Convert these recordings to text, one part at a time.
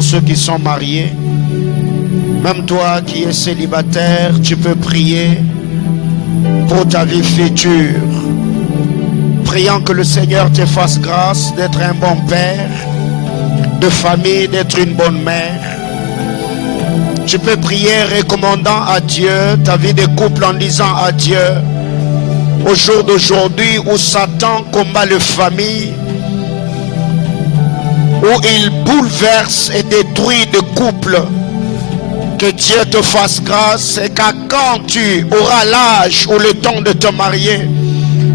pour ceux qui sont mariés. Même toi qui es célibataire, tu peux prier pour ta vie future. Priant que le Seigneur te fasse grâce d'être un bon père, de famille, d'être une bonne mère. Tu peux prier recommandant à Dieu ta vie de couple en disant à Dieu, au jour d'aujourd'hui où Satan combat les familles, où il bouleverse et détruit des couples, que Dieu te fasse grâce et qu'à quand tu auras l'âge ou le temps de te marier,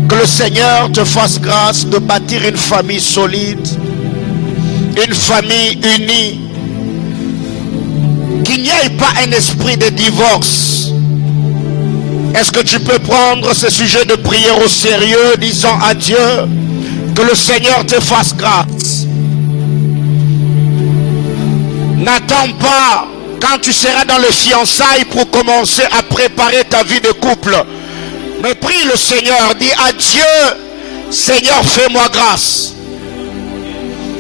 que le Seigneur te fasse grâce de bâtir une famille solide, une famille unie, qu'il n'y ait pas un esprit de divorce. Est-ce que tu peux prendre ce sujet de prière au sérieux, disant à Dieu que le Seigneur te fasse grâce? N'attends pas quand tu seras dans le fiançailles pour commencer à préparer ta vie de couple. Mais prie le Seigneur, dis à Dieu, Seigneur, fais-moi grâce.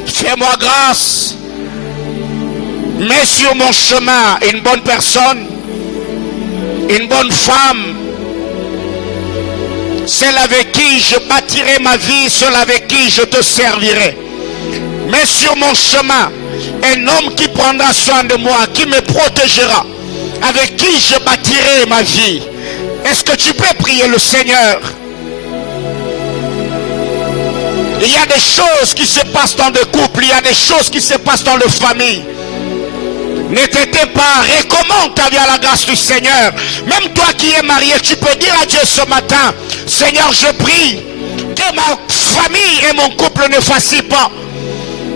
Fais-moi grâce. Mets sur mon chemin une bonne personne, une bonne femme, celle avec qui je bâtirai ma vie, celle avec qui je te servirai. Mets sur mon chemin un homme qui prendra soin de moi, qui me protégera, avec qui je bâtirai ma vie. Est-ce que tu peux prier le Seigneur? Il y a des choses qui se passent dans des couples, il y a des choses qui se passent dans les familles. Ne t'étais pas, recommande ta vie à la grâce du Seigneur. Même toi qui es marié, tu peux dire à Dieu ce matin, Seigneur, je prie que ma famille et mon couple ne fassent pas.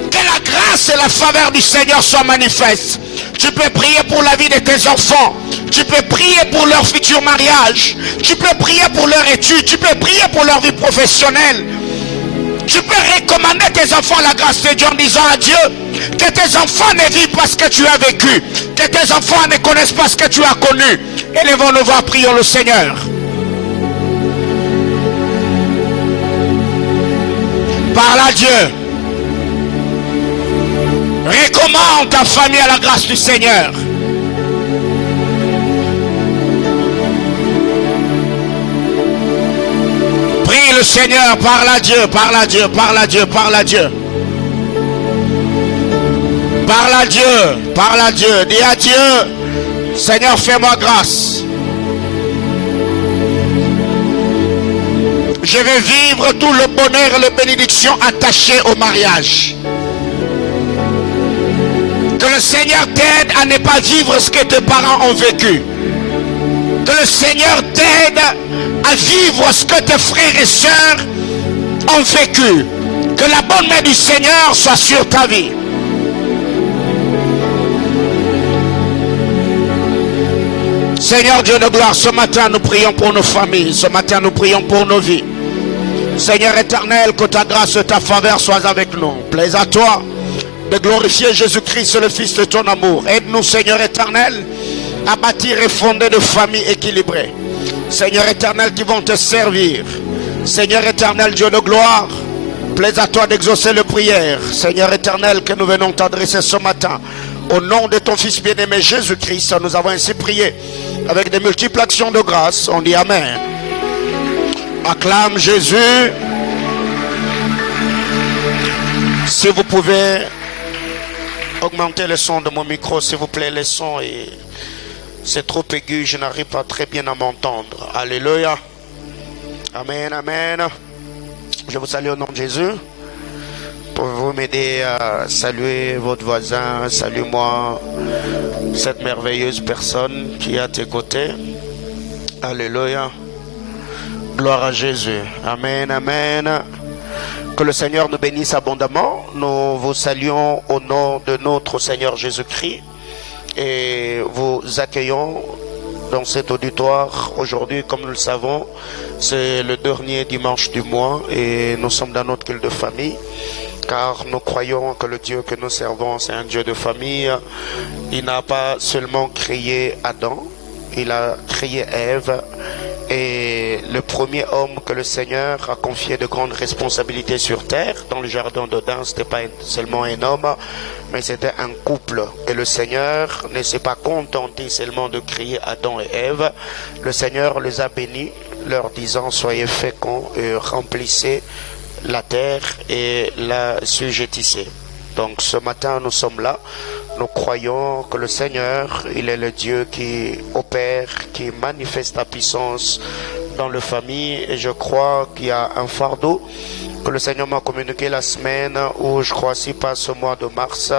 Que la grâce et la faveur du Seigneur soient manifestes. Tu peux prier pour la vie de tes enfants. Tu peux prier pour leur futur mariage. Tu peux prier pour leur étude. Tu peux prier pour leur vie professionnelle. Tu peux recommander tes enfants à la grâce de Dieu en disant à Dieu que tes enfants ne vivent pas ce que tu as vécu. Que tes enfants ne connaissent pas ce que tu as connu. Élevons nos voix, prions le Seigneur. Parle à Dieu. Recommande ta famille à la grâce du Seigneur. Prie le Seigneur, parle à Dieu, parle à Dieu, parle à Dieu, parle à Dieu. Parle à Dieu, parle à Dieu. Dis à Dieu, Seigneur, fais-moi grâce. Je vais vivre tout le bonheur et les bénédictions attachées au mariage. Que le Seigneur t'aide à ne pas vivre ce que tes parents ont vécu. Que le Seigneur t'aide à vivre ce que tes frères et sœurs ont vécu. Que la bonne main du Seigneur soit sur ta vie. Seigneur Dieu de gloire, ce matin nous prions pour nos familles. Ce matin nous prions pour nos vies. Seigneur éternel, que ta grâce et ta faveur soient avec nous. Plaise à toi de glorifier Jésus-Christ, le Fils de ton amour. Aide-nous, Seigneur éternel, à bâtir et fonder de familles équilibrées. Seigneur éternel, qui vont te servir. Seigneur éternel, Dieu de gloire, plaise à toi d'exaucer les prières. Seigneur éternel, que nous venons t'adresser ce matin. Au nom de ton Fils bien-aimé Jésus-Christ, nous avons ainsi prié avec de multiples actions de grâce. On dit Amen. Acclame Jésus. Si vous pouvez augmenter le son de mon micro, s'il vous plaît, le son c'est trop aigu, je n'arrive pas très bien à m'entendre. Alléluia. Amen, amen. Je vous salue au nom de Jésus. Pouvez-vous m'aider à saluer votre voisin? Salue-moi cette merveilleuse personne qui est à tes côtés. Alléluia. Gloire à Jésus. Amen, amen. Que le Seigneur nous bénisse abondamment. Nous vous saluons au nom de notre Seigneur Jésus-Christ et vous accueillons dans cet auditoire aujourd'hui. Comme nous le savons, c'est le dernier dimanche du mois et nous sommes dans notre culte de famille, car nous croyons que le Dieu que nous servons, c'est un Dieu de famille. Il n'a pas seulement créé Adam, il a créé Ève, et est le premier homme que le Seigneur a confié de grandes responsabilités sur terre. Dans le jardin d'Éden, ce n'était pas seulement un homme, mais c'était un couple. Et le Seigneur ne s'est pas contenté seulement de créer Adam et Ève. Le Seigneur les a bénis, leur disant: soyez féconds et remplissez la terre et la sujettissez. Donc ce matin, nous sommes là. Nous croyons que le Seigneur, il est le Dieu qui opère, qui manifeste sa puissance dans les familles. Et je crois qu'il y a un fardeau que le Seigneur m'a communiqué la semaine où je crois, si pas ce mois de mars,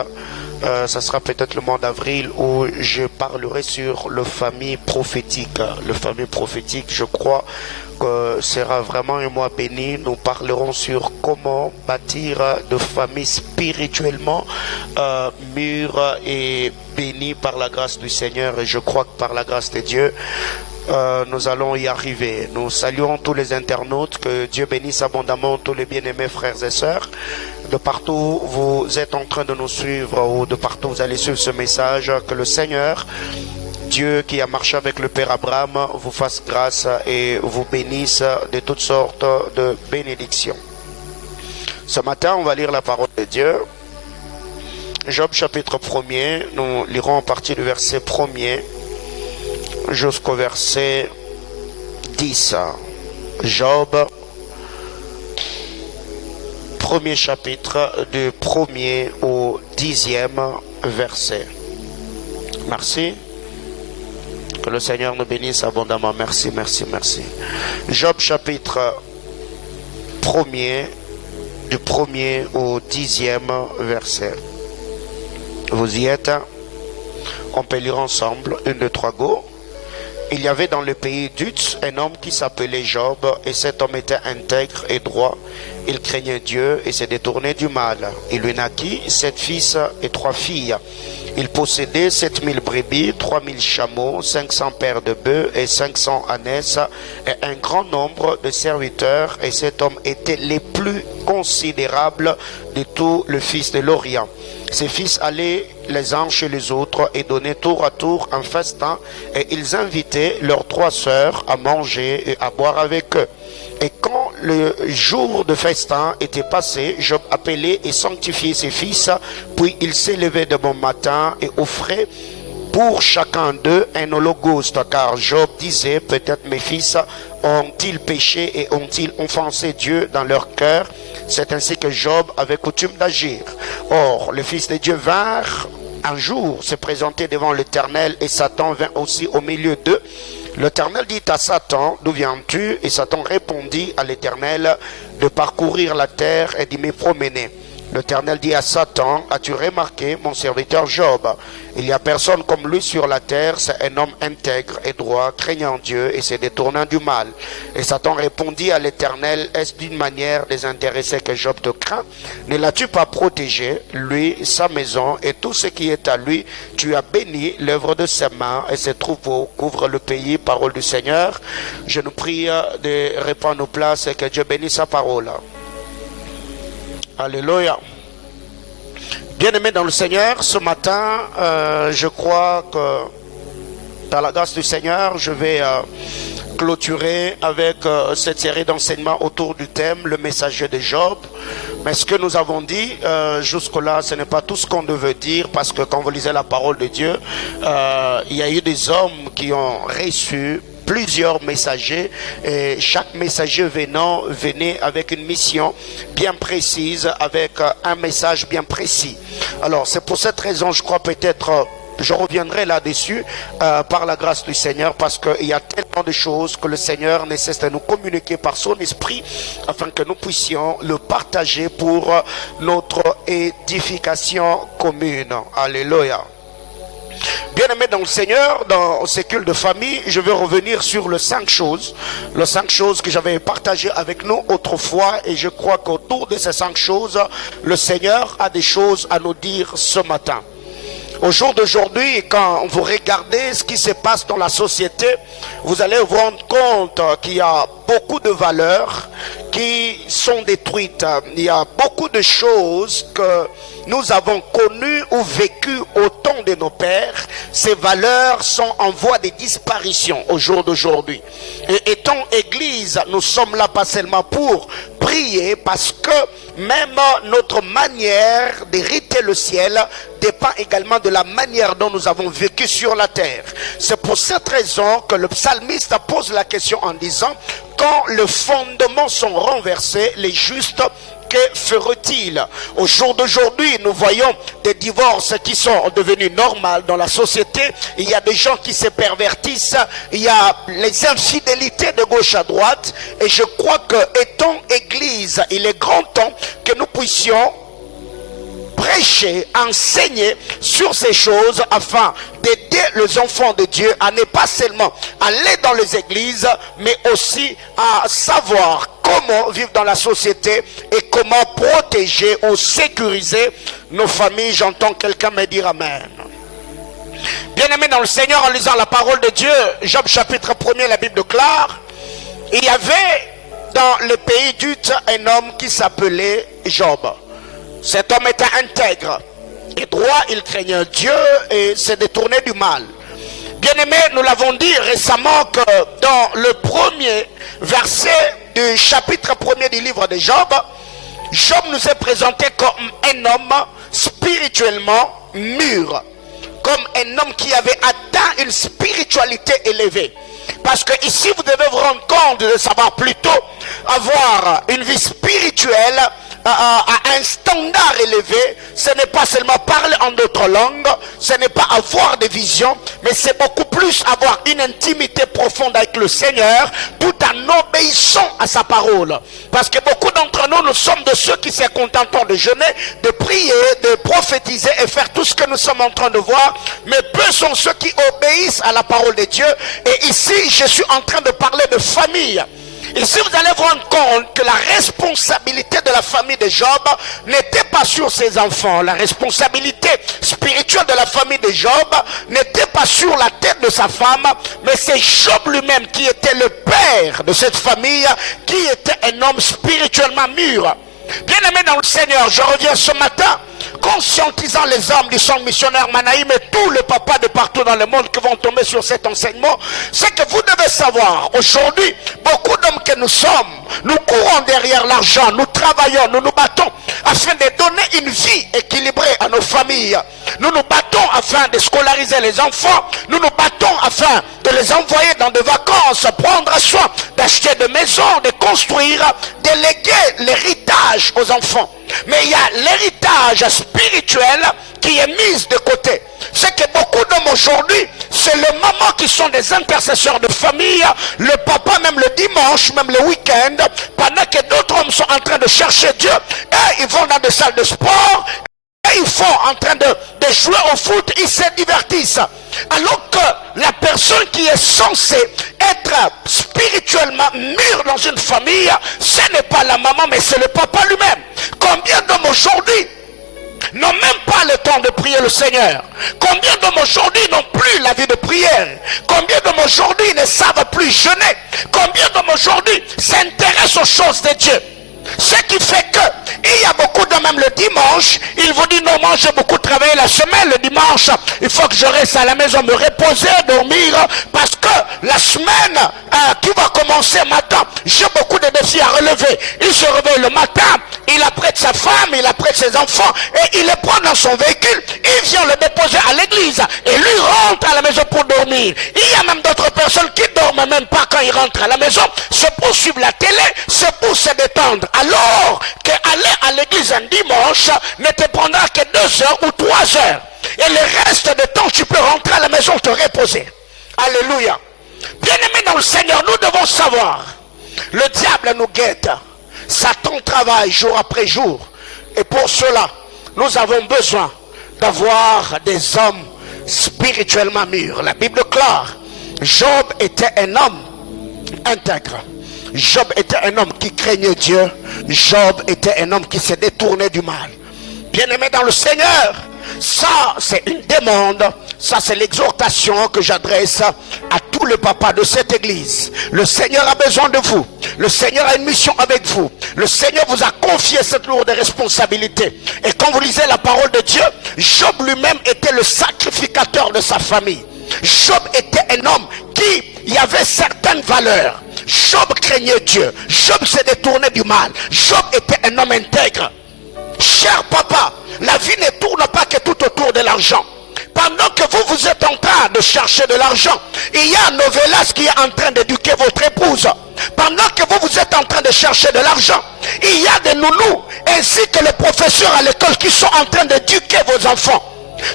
ça sera peut-être le mois d'avril où je parlerai sur le famille prophétique. Le famille prophétique, je crois que sera vraiment un mois béni. Nous parlerons sur comment bâtir de familles spirituellement mûres et bénies par la grâce du Seigneur. Et je crois que par la grâce de Dieu, nous allons y arriver. Nous saluons tous les internautes, que Dieu bénisse abondamment tous les bien-aimés frères et sœurs. De partout vous êtes en train de nous suivre ou de partout vous allez suivre ce message, que le Seigneur, Dieu qui a marché avec le Père Abraham, vous fasse grâce et vous bénisse de toutes sortes de bénédictions. Ce matin, on va lire la parole de Dieu. Job chapitre 1er, nous lirons à partir du verset 1er jusqu'au verset 10. Job, premier chapitre, du 1er au 10e verset. Merci. Que le Seigneur nous bénisse abondamment. Merci, merci, merci. Job chapitre 1er, du 1er au 10e verset. Vous y êtes? On peut lire ensemble. 1, 2, 3, go. Il y avait dans le pays d'Uz un homme qui s'appelait Job, et cet homme était intègre et droit. Il craignait Dieu et se détournait du mal. Il lui naquit 7 fils et 3 filles. Il possédait 7000 brebis, 3000 chameaux, 500 paires de bœufs et 500 ânesses et un grand nombre de serviteurs. Et cet homme était le plus considérable de tous les fils de l'Orient. Ses fils allaient les uns chez les autres et donnaient tour à tour un festin, et ils invitaient leurs 3 sœurs à manger et à boire avec eux. Et quand le jour de festin était passé, Job appelait et sanctifiait ses fils, puis il s'élevait de bon matin et offrait pour chacun d'eux un holocauste, car Job disait: peut-être mes fils ont-ils péché et ont-ils offensé Dieu dans leur cœur? C'est ainsi que Job avait coutume d'agir. Or, les fils de Dieu vinrent un jour se présenter devant l'Éternel, et Satan vint aussi au milieu d'eux. L'Éternel dit à Satan: d'où viens-tu? Et Satan répondit à l'Éternel: de parcourir la terre et d'y me promener. L'Éternel dit à Satan: as-tu remarqué mon serviteur Job? Il n'y a personne comme lui sur la terre, c'est un homme intègre et droit, craignant Dieu et se détournant du mal. Et Satan répondit à l'Éternel: est-ce d'une manière désintéressée que Job te craint? Ne l'as-tu pas protégé, lui, sa maison et tout ce qui est à lui? Tu as béni l'œuvre de ses mains, et ses troupeaux couvrent le pays. Parole du Seigneur. Je nous prie de répondre nos places et que Dieu bénisse sa parole. Alléluia. Bien-aimés dans le Seigneur, ce matin, je crois que par la grâce du Seigneur, je vais clôturer avec cette série d'enseignements autour du thème le messager de Job. Mais ce que nous avons dit jusque-là, ce n'est pas tout ce qu'on devait dire, parce que quand vous lisez la parole de Dieu, il y a eu des hommes qui ont reçu plusieurs messagers, et chaque messager venait avec une mission bien précise, avec un message bien précis. Alors c'est pour cette raison, je crois peut-être, je reviendrai là-dessus par la grâce du Seigneur, parce qu'il y a tellement de choses que le Seigneur ne cesse de nous communiquer par son esprit, afin que nous puissions le partager pour notre édification commune. Alléluia. Bien-aimés dans le Seigneur, dans ce culte de famille, je vais revenir sur les 5 choses que j'avais partagées avec nous autrefois, et je crois qu'autour de ces 5 choses, le Seigneur a des choses à nous dire ce matin. Au jour d'aujourd'hui, quand vous regardez ce qui se passe dans la société, vous allez vous rendre compte qu'il y a beaucoup de valeurs qui sont détruites. Il y a beaucoup de choses que nous avons connues ou vécues au temps de nos pères. Ces valeurs sont en voie de disparition au jour d'aujourd'hui. Et étant église, nous sommes là pas seulement pour prier, parce que même notre manière d'hériter le ciel dépend également de la manière dont nous avons vécu sur la terre. C'est pour cette raison que le psalmiste pose la question en disant: quand les fondements sont renversés, les justes, que feront-ils? Au jour d'aujourd'hui, nous voyons des divorces qui sont devenus normaux dans la société. Il y a des gens qui se pervertissent, il y a les infidélités de gauche à droite. Et je crois que, étant église, il est grand temps que nous puissions prêcher, enseigner sur ces choses afin d'aider les enfants de Dieu à ne pas seulement aller dans les églises, mais aussi à savoir comment vivre dans la société et comment protéger ou sécuriser nos familles. J'entends quelqu'un me dire amen. Bien-aimés dans le Seigneur, en lisant la parole de Dieu, Job chapitre 1er, la Bible déclare, il y avait dans le pays d'Uth un homme qui s'appelait Job. Cet homme était intègre et droit, il craignait Dieu et se détournait du mal. Bien-aimés, nous l'avons dit récemment que dans le premier verset du chapitre 1er du livre de Job, Job nous est présenté comme un homme spirituellement mûr, comme un homme qui avait atteint une spiritualité élevée. Parce que ici, vous devez vous rendre compte de savoir plutôt avoir une vie spirituelle à un standard élevé. Ce n'est pas seulement parler en d'autres langues, ce n'est pas avoir des visions, mais c'est beaucoup plus avoir une intimité profonde avec le Seigneur, tout en obéissant à sa parole. Parce que beaucoup d'entre nous, nous sommes de ceux qui se contentent de jeûner, de prier, de prophétiser et faire tout ce que nous sommes en train de voir, mais peu sont ceux qui obéissent à la parole de Dieu. Et ici, je suis en train de parler de famille. Ici, vous allez vous rendre compte que la responsabilité de la famille de Job n'était pas sur ses enfants. La responsabilité spirituelle de la famille de Job n'était pas sur la tête de sa femme, mais c'est Job lui-même qui était le père de cette famille, qui était un homme spirituellement mûr. Bien-aimés dans le Seigneur, je reviens ce matin conscientisant les hommes du centre missionnaire Manaïm et tous les papas de partout dans le monde qui vont tomber sur cet enseignement. C'est que vous devez savoir, aujourd'hui, beaucoup d'hommes que nous sommes, nous courons derrière l'argent, nous travaillons, nous nous battons afin de donner une vie équilibrée à nos familles. Nous nous battons afin de scolariser les enfants, nous nous battons afin de les envoyer dans des vacances, prendre soin d'acheter des maisons, de construire, de léguer l'héritage aux enfants. Mais il y a l'héritage spirituel qui est mis de côté. C'est que beaucoup d'hommes aujourd'hui, c'est les mamans qui sont des intercesseurs de famille, le papa même le dimanche, même le week-end, pendant que d'autres hommes sont en train de chercher Dieu, et ils vont dans des salles de sport, et ils font en train de jouer au foot, ils se divertissent. Alors que la personne qui est censée être spirituellement mûre dans une famille, ce n'est pas la maman, mais c'est le papa lui-même. Combien d'hommes aujourd'hui n'ont même pas le temps de prier le Seigneur? Combien d'hommes aujourd'hui n'ont plus la vie de prière? Combien d'hommes aujourd'hui ne savent plus jeûner? Combien d'hommes aujourd'hui s'intéressent aux choses de Dieu? Ce qui fait que il y a beaucoup d'hommes, même le dimanche, ils vous disent non, moi j'ai beaucoup travaillé la semaine, le dimanche, il faut que je reste à la maison, me reposer, dormir, parce que la semaine qui va commencer matin, j'ai beaucoup de défis à relever. Il se réveille le matin, il apprête sa femme, il apprête ses enfants, et il les prend dans son véhicule, il vient le déposer à l'église, et lui rentre à la maison pour dormir. Il y a même d'autres personnes qui dorment même pas quand ils rentrent à la maison, c'est pour suivre la télé, c'est pour se détendre. Alors qu'aller à l'église un dimanche ne te prendra que 2 heures ou 3 heures. Et le reste de temps, tu peux rentrer à la maison te reposer. Alléluia. Bien-aimés dans le Seigneur, nous devons savoir, le diable nous guette. Satan travaille jour après jour. Et pour cela, nous avons besoin d'avoir des hommes spirituellement mûrs. La Bible déclare, Job était un homme intègre. Job était un homme qui craignait Dieu. Job était un homme qui se détournait du mal. Bien-aimé dans le Seigneur, ça c'est une demande, ça c'est l'exhortation que j'adresse à tous les papas de cette église. Le Seigneur a besoin de vous. Le Seigneur a une mission avec vous. Le Seigneur vous a confié cette lourde responsabilité. Et quand vous lisez la parole de Dieu, Job lui-même était le sacrificateur de sa famille. Job était un homme qui avait certaines valeurs. Job craignait Dieu. Job se détournait du mal. Job était un homme intègre. Cher papa, la vie ne tourne pas que tout autour de l'argent. Pendant que vous êtes en train de chercher de l'argent, il y a un novelas qui est en train d'éduquer votre épouse. Pendant que vous êtes en train de chercher de l'argent, il y a des nounous ainsi que les professeurs à l'école qui sont en train d'éduquer vos enfants.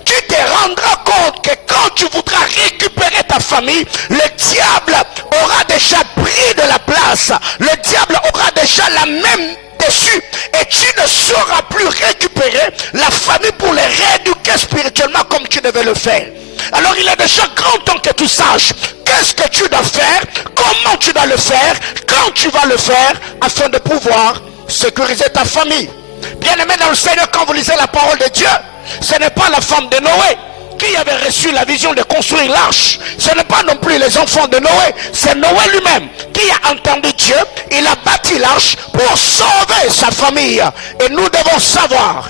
Tu te rendras compte que quand tu voudras récupérer ta famille, le diable aura déjà pris de la place. Le diable aura déjà la même dessus et tu ne sauras plus récupérer la famille pour les rééduquer spirituellement comme tu devais le faire. Alors il est déjà grand temps que tu saches qu'est-ce que tu dois faire, comment tu dois le faire, quand tu vas le faire, afin de pouvoir sécuriser ta famille. Bien aimé dans le Seigneur, quand vous lisez la parole de Dieu, ce n'est pas la femme de Noé qui avait reçu la vision de construire l'arche. Ce n'est pas non plus les enfants de Noé. C'est Noé lui-même qui a entendu Dieu. Il a bâti l'arche pour sauver sa famille. Et nous devons savoir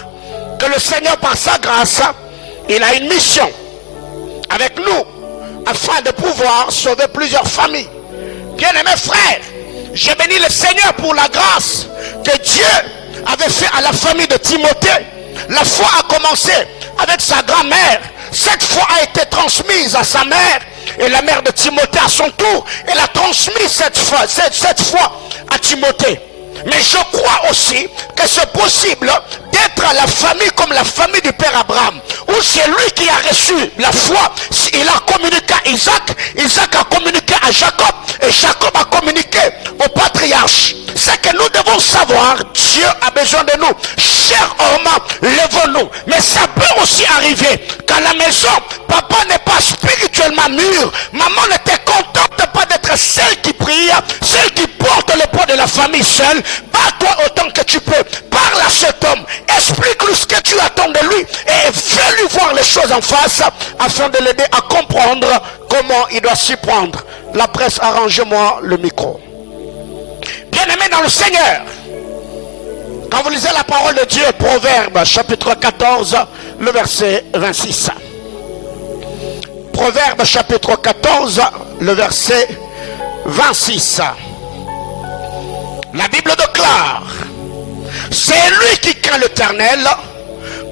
que le Seigneur, par sa grâce, il a une mission avec nous afin de pouvoir sauver plusieurs familles. Bien-aimés frères, j'ai béni le Seigneur pour la grâce que Dieu avait fait à la famille de Timothée. La foi a commencé avec sa grand-mère. Cette foi a été transmise à sa mère. Et la mère de Timothée à son tour, elle a transmis cette foi à Timothée. Mais je crois aussi que c'est possible d'être à la famille comme la famille du père Abraham, où c'est lui qui a reçu la foi. Il a communiqué à Isaac, Isaac a communiqué à Jacob, et Jacob a communiqué au patriarche. C'est que nous devons savoir, Dieu a besoin de nous. Chers hommes, lèvons-nous. Mais ça peut aussi arriver qu'à la maison, papa n'est pas spirituellement mûr. Maman n'était contente pas d'être celle qui prie, celle qui porte le poids de la famille seule. Bats-toi autant que tu peux. Parle à cet homme. Explique-lui ce que tu attends de lui. Et fais-lui voir les choses en face afin de l'aider à comprendre comment il doit s'y prendre. La presse, arrangez-moi le micro. Bien-aimés dans le Seigneur, quand vous lisez la parole de Dieu, Proverbe chapitre 14, le verset 26. Proverbe chapitre 14, le verset 26. La Bible déclare: c'est lui qui craint l'Éternel,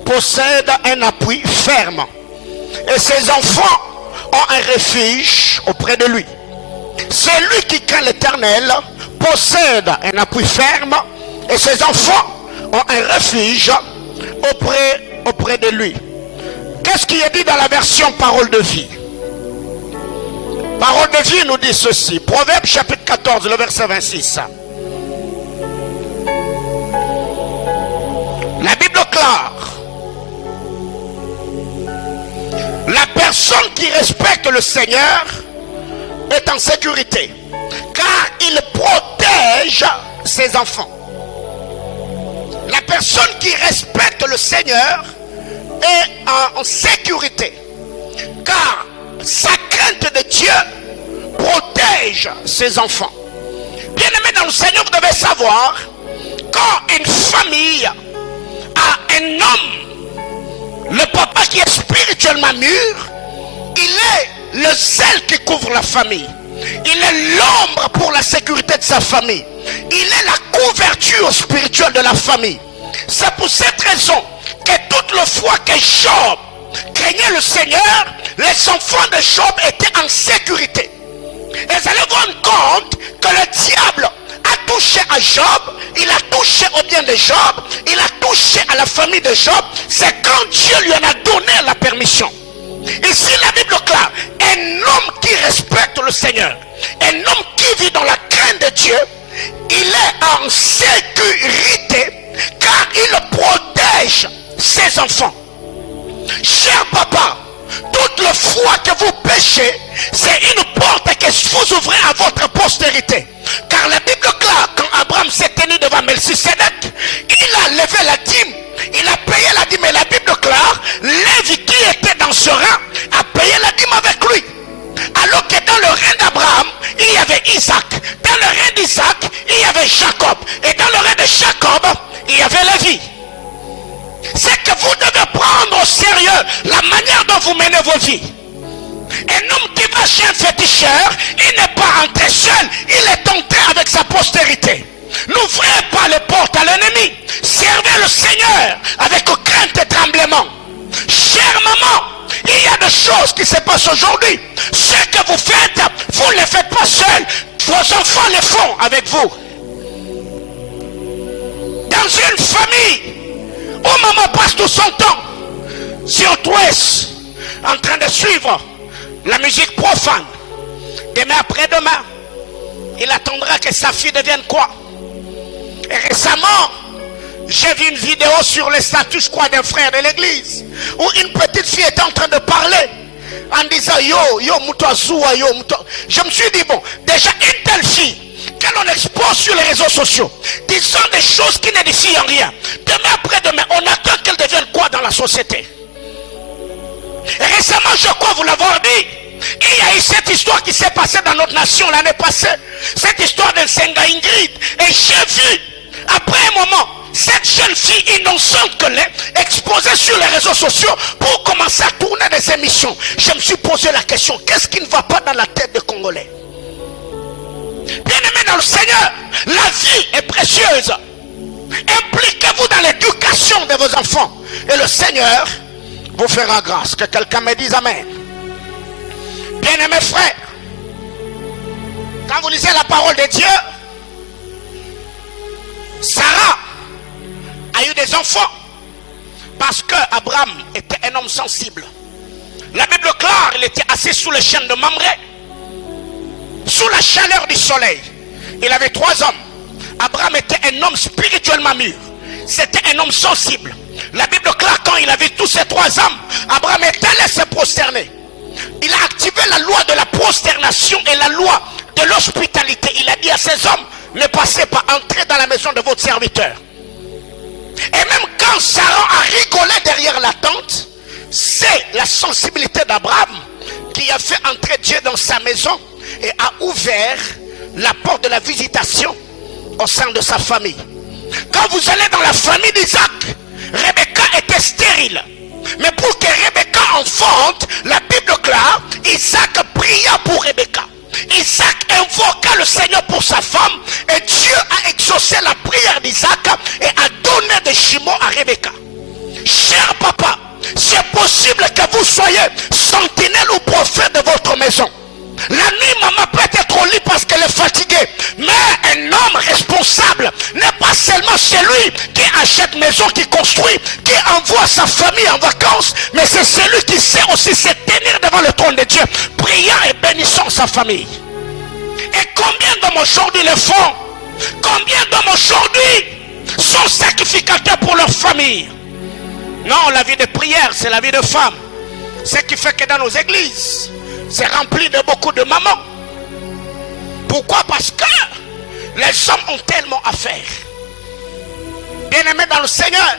possède un appui ferme, et ses enfants ont un refuge auprès de lui. C'est lui qui craint l'Éternel, possède un appui ferme, et ses enfants ont un refuge auprès de lui. Qu'est-ce qui est dit dans la version parole de vie? Parole de vie nous dit ceci. Proverbe chapitre 14, le verset 26. La Bible déclare: la personne qui respecte le Seigneur est en sécurité, car il protège ses enfants. La personne qui respecte le Seigneur est en sécurité, car sa crainte de Dieu protège ses enfants. Bien-aimés dans le Seigneur, vous devez savoir, quand une famille a un homme, le papa qui est spirituellement mûr, il est le zèle qui couvre la famille. Il est l'ombre pour la sécurité de sa famille. Il est la couverture spirituelle de la famille. C'est pour cette raison que toute la fois que Job craignait le Seigneur, les enfants de Job étaient en sécurité. Et vous allez vous rendre compte que le diable a touché à Job, il a touché au bien de Job, il a touché à la famille de Job. C'est quand Dieu lui en a donné la permission. Ici la Bible déclare: un homme qui respecte le Seigneur, un homme qui vit dans la crainte de Dieu, il est en sécurité car il protège ses enfants. Cher papa, toute la fois que vous péchez, c'est une porte que vous ouvrez à votre postérité. Car la Bible déclare, quand Abraham s'est tenu devant Melchisedec, il a levé la dîme, il a payé la dîme. Et la Bible déclare, Lévi qui était dans ce rang a payé la dîme avec lui. Alors que dans le règne d'Abraham, il y avait Isaac. Dans le règne d'Isaac, il y et Jacob. Et dans le rêve de Jacob, il y avait la vie. C'est que vous devez prendre au sérieux la manière dont vous menez vos vies. Un homme qui va chez un féticheur, il n'est pas entré seul, il est entré avec sa postérité. N'ouvrez pas les portes à l'ennemi. Servez le Seigneur avec crainte et tremblement. Chère maman, il y a des choses qui se passent aujourd'hui. Ce que vous faites, vous ne les faites pas seul. Vos enfants les font avec vous. Dans une famille où maman passe tout son temps sur Twitch en train de suivre la musique profane, demain après-demain, il attendra que sa fille devienne quoi? Et récemment, j'ai vu une vidéo sur les statuts, je crois, d'un frère de l'église, où une petite fille était en train de parler en disant yo mutazua, yo muta. Je me suis dit, bon, déjà une telle fille que l'on expose sur les réseaux sociaux, disant des choses qui n'édifient en rien, demain après-demain, on attend qu'elle devienne quoi dans la société? Et récemment, je crois vous l'avoir dit, il y a eu cette histoire qui s'est passée dans notre nation l'année passée, cette histoire d'un Senga Ingrid, et j'ai vu, après un moment, cette jeune fille innocente que l'est exposée sur les réseaux sociaux pour commencer à tourner des émissions. Je me suis posé la question, qu'est-ce qui ne va pas dans la tête des Congolais? Bien-aimés dans le Seigneur, la vie est précieuse. Impliquez-vous dans l'éducation de vos enfants et le Seigneur vous fera grâce. Que quelqu'un me dise amen. Bien-aimés frères, quand vous lisez la parole de Dieu, Sarah a eu des enfants parce que Abraham était un homme sensible. La Bible clare, il était assis sous les chênes de Mamré, sous la chaleur du soleil. Il avait 3 hommes. Abraham était un homme spirituellement mûr. C'était un homme sensible. La Bible clare, quand il a vu tous ces 3 hommes, Abraham est allé se prosterner. Il a activé la loi de la prosternation et la loi de l'hospitalité. Il a dit à ces hommes, ne passez pas, entrez dans la maison de votre serviteur. Et même quand Sarah a rigolé derrière la tente, c'est la sensibilité d'Abraham qui a fait entrer Dieu dans sa maison et a ouvert la porte de la visitation au sein de sa famille. Quand vous allez dans la famille d'Isaac, Rebecca était stérile. Mais pour que Rebecca enfante, la Bible clare, Isaac pria pour Rebecca. Isaac invoqua le Seigneur pour sa femme et Dieu a exaucé la prière d'Isaac et a donné des jumeaux à Rebecca. Cher papa, c'est possible que vous soyez sentinelle ou prophète de votre maison. La nuit, maman peut être au lit parce qu'elle est fatiguée. Mais un homme responsable n'est pas seulement celui qui achète maison, qui construit, qui envoie sa famille en vacances, mais c'est celui qui sait aussi se tenir devant le trône de Dieu, priant et bénissant sa famille. Et combien d'hommes aujourd'hui le font? Combien d'hommes aujourd'hui sont sacrificateurs pour leur famille? Non, la vie de prière, c'est la vie de femme. Ce qui fait que dans nos églises, c'est rempli de beaucoup de mamans. Pourquoi? Parce que les hommes ont tellement à faire. Bien-aimés dans le Seigneur,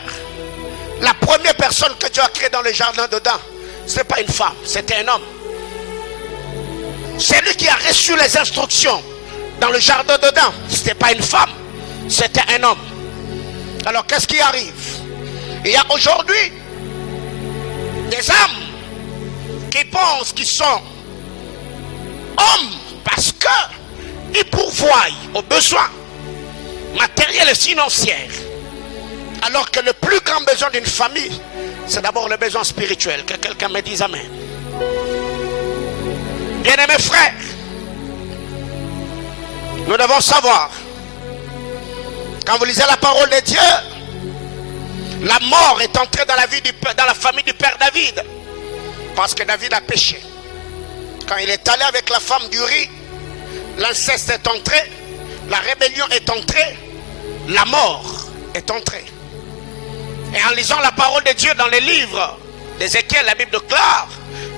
la première personne que Dieu a créée dans le jardin d'Éden, ce n'est pas une femme, c'était un homme. C'est lui qui a reçu les instructions dans le jardin d'Éden. Ce n'était pas une femme, c'était un homme. Alors qu'est-ce qui arrive? Il y a aujourd'hui des hommes qui pensent qu'ils sont hommes parce qu'ils pourvoient aux besoins matériels et financiers. Alors que le plus grand besoin d'une famille, c'est d'abord le besoin spirituel. Que quelqu'un me dise amen. Bien-aimés frères, nous devons savoir, quand vous lisez la parole de Dieu, la mort est entrée dans la famille du père David, parce que David a péché. Quand il est allé avec la femme d'Uri, l'inceste est entré, la rébellion est entrée, la mort est entrée. Et en lisant la parole de Dieu dans les livres d'Ézéchiel, la Bible clare,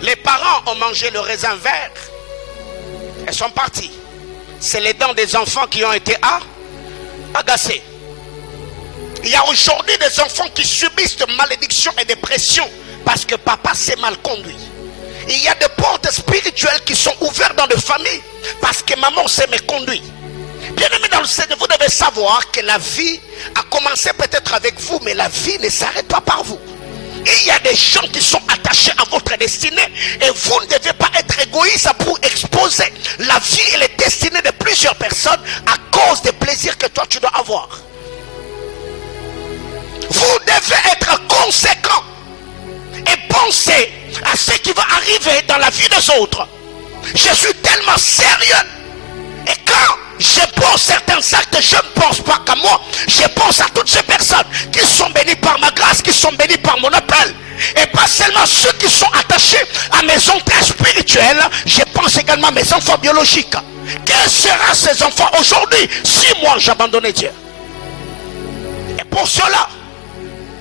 les parents ont mangé le raisin vert et sont partis. C'est les dents des enfants qui ont été agacées. Il y a aujourd'hui des enfants qui subissent de malédictions et de pressions parce que papa s'est mal conduit. Il y a des portes spirituelles qui sont ouvertes dans les familles parce que maman s'est méconduite. Bien aimé dans le vous devez savoir que la vie a commencé peut-être avec vous, mais la vie ne s'arrête pas par vous. Il y a des gens qui sont attachés à votre destinée et vous ne devez pas être égoïste pour exposer la vie et les destinées de plusieurs personnes à cause des plaisirs que toi tu dois avoir. Vous devez être conséquent et penser à ce qui va arriver dans la vie des autres. Je suis tellement sérieux et quand je pense certains actes, je ne pense pas qu'à moi, je pense à toutes ces personnes qui sont bénies par ma grâce, qui sont bénies par mon appel. Et pas seulement ceux qui sont attachés à mes entrées spirituelles, je pense également à mes enfants biologiques. Quels seront ces enfants aujourd'hui si moi j'abandonnais Dieu? Et pour cela,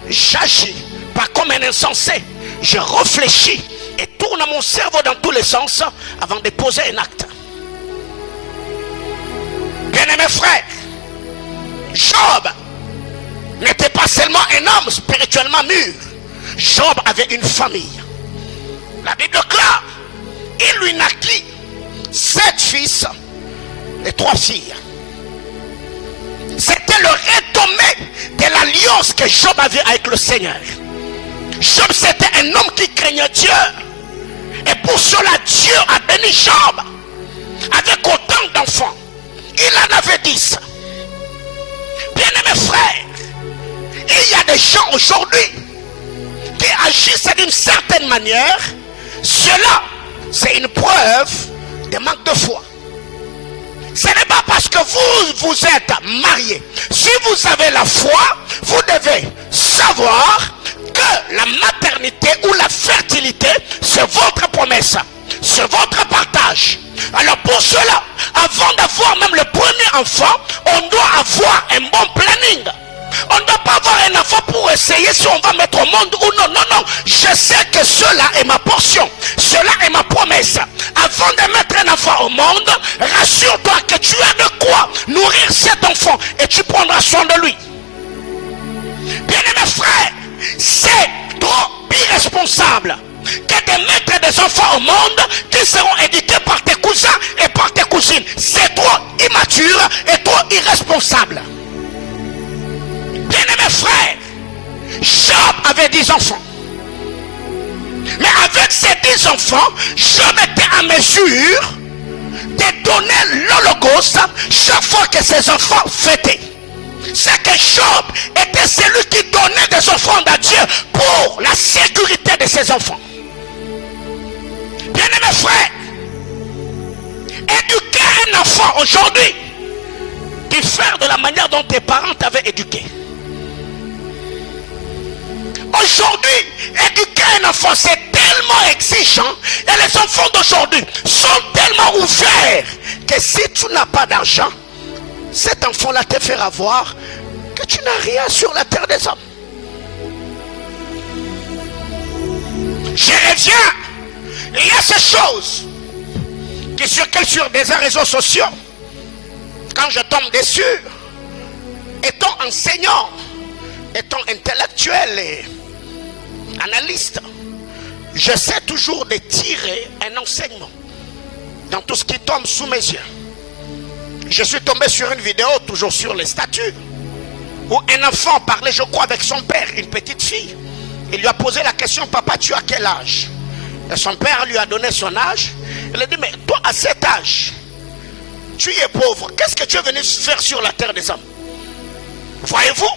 j'agis pas comme un insensé. Je réfléchis et tourne mon cerveau dans tous les sens avant de poser un acte. Bien-aimés frères, Job n'était pas seulement un homme spirituellement mûr. Job avait une famille. La Bible clare, il lui naquit 7 fils et 3 filles. C'était le retombé de l'alliance que Job avait avec le Seigneur. Job, c'était un homme qui craignait Dieu. Et pour cela, Dieu a béni Job avec autant d'enfants. Il en avait 10. Bien-aimés frères, il y a des gens aujourd'hui qui agissent d'une certaine manière. Cela, c'est une preuve de manque de foi. Ce n'est pas parce que vous êtes marié. Si vous avez la foi, vous devez savoir que la maternité ou la fertilité, c'est votre promesse, c'est votre partage. Alors pour cela, avant d'avoir même le premier enfant, on doit avoir un bon planning. On ne doit pas avoir un enfant pour essayer si on va mettre au monde ou non. Non, non. Je sais que cela est ma portion. Cela est ma promesse. Avant de mettre un enfant au monde, rassure-toi que tu as de quoi nourrir cet enfant et tu prendras soin de lui. Bien-aimés frères, c'est trop irresponsable que de mettre des enfants au monde qui seront éduqués par tes cousins et par tes cousines. C'est trop immature et trop irresponsable. Bien-aimés frères, Job avait 10 enfants. Mais avec ces 10 enfants, Job était en mesure de donner l'holocauste chaque fois que ses enfants fêtaient. C'est que Job était celui qui donnait des offrandes à Dieu pour la sécurité de ses enfants. Bien-aimés frères, éduquer un enfant aujourd'hui diffère de la manière dont tes parents t'avaient éduqué. Aujourd'hui, éduquer un enfant, c'est tellement exigeant et les enfants d'aujourd'hui sont tellement ouverts que si tu n'as pas d'argent, cet enfant-là te fera voir que tu n'as rien sur la terre des hommes. Je reviens. Il y a ces choses qui circulent sur des réseaux sociaux. Quand je tombe dessus, étant enseignant, étant intellectuel et analyste, j'essaie toujours de tirer un enseignement dans tout ce qui tombe sous mes yeux. Je suis tombé sur une vidéo, toujours sur les statuts, où un enfant parlait, je crois, avec son père, une petite fille. Il lui a posé la question: papa, tu as quel âge? Et son père lui a donné son âge. Il a dit: mais toi, à cet âge, tu es pauvre, qu'est-ce que tu es venu faire sur la terre des hommes? Voyez-vous,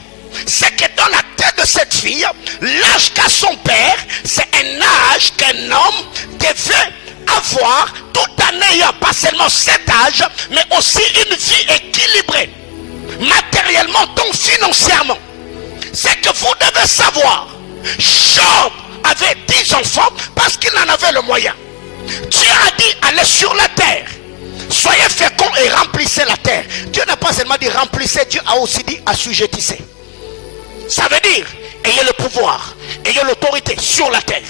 c'est que dans la tête de cette fille, l'âge qu'a son père, c'est un âge qu'un homme devait avoir tout en ayant pas seulement cet âge, mais aussi une vie équilibrée, matériellement, donc financièrement. C'est que vous devez savoir, Job avait 10 enfants parce qu'il en avait le moyen. Dieu a dit: allez sur la terre, soyez féconds et remplissez la terre. Dieu n'a pas seulement dit remplissez, Dieu a aussi dit assujettissez. Ça veut dire ayez le pouvoir, ayez l'autorité sur la terre.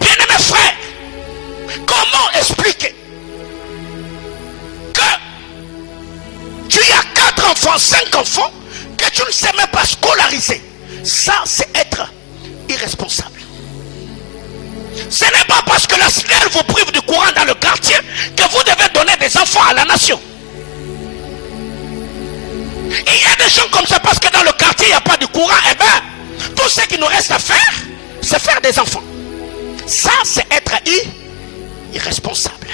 Bien-aimés frères, comment expliquer que tu as 4 enfants, 5 enfants, que tu ne sais même pas scolariser? Ça, c'est être irresponsable. Ce n'est pas parce que la SNEL vous prive du courant dans le quartier que vous devez donner des enfants à la nation. Et il y a des gens comme ça parce que dans le quartier il n'y a pas de courant. Eh bien, tout ce qui nous reste à faire, c'est faire des enfants. Ça, c'est être irresponsable.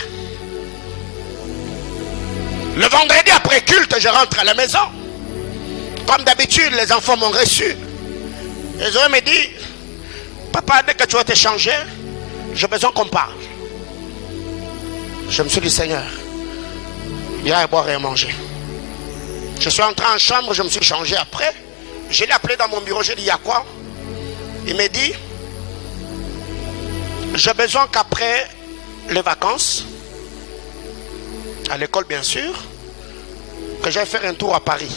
Le vendredi après culte, je rentre à la maison. Comme d'habitude, les enfants m'ont reçu. Ils ont me dit, papa, dès que tu vas te changer, j'ai besoin qu'on parle. Je me suis dit, Seigneur, viens à boire et à manger. Je suis entré en chambre, je me suis changé après. Je l'ai appelé dans mon bureau, j'ai dit, il y a quoi? Il m'a dit, j'ai besoin qu'après les vacances, à l'école bien sûr, que j'aille faire un tour à Paris.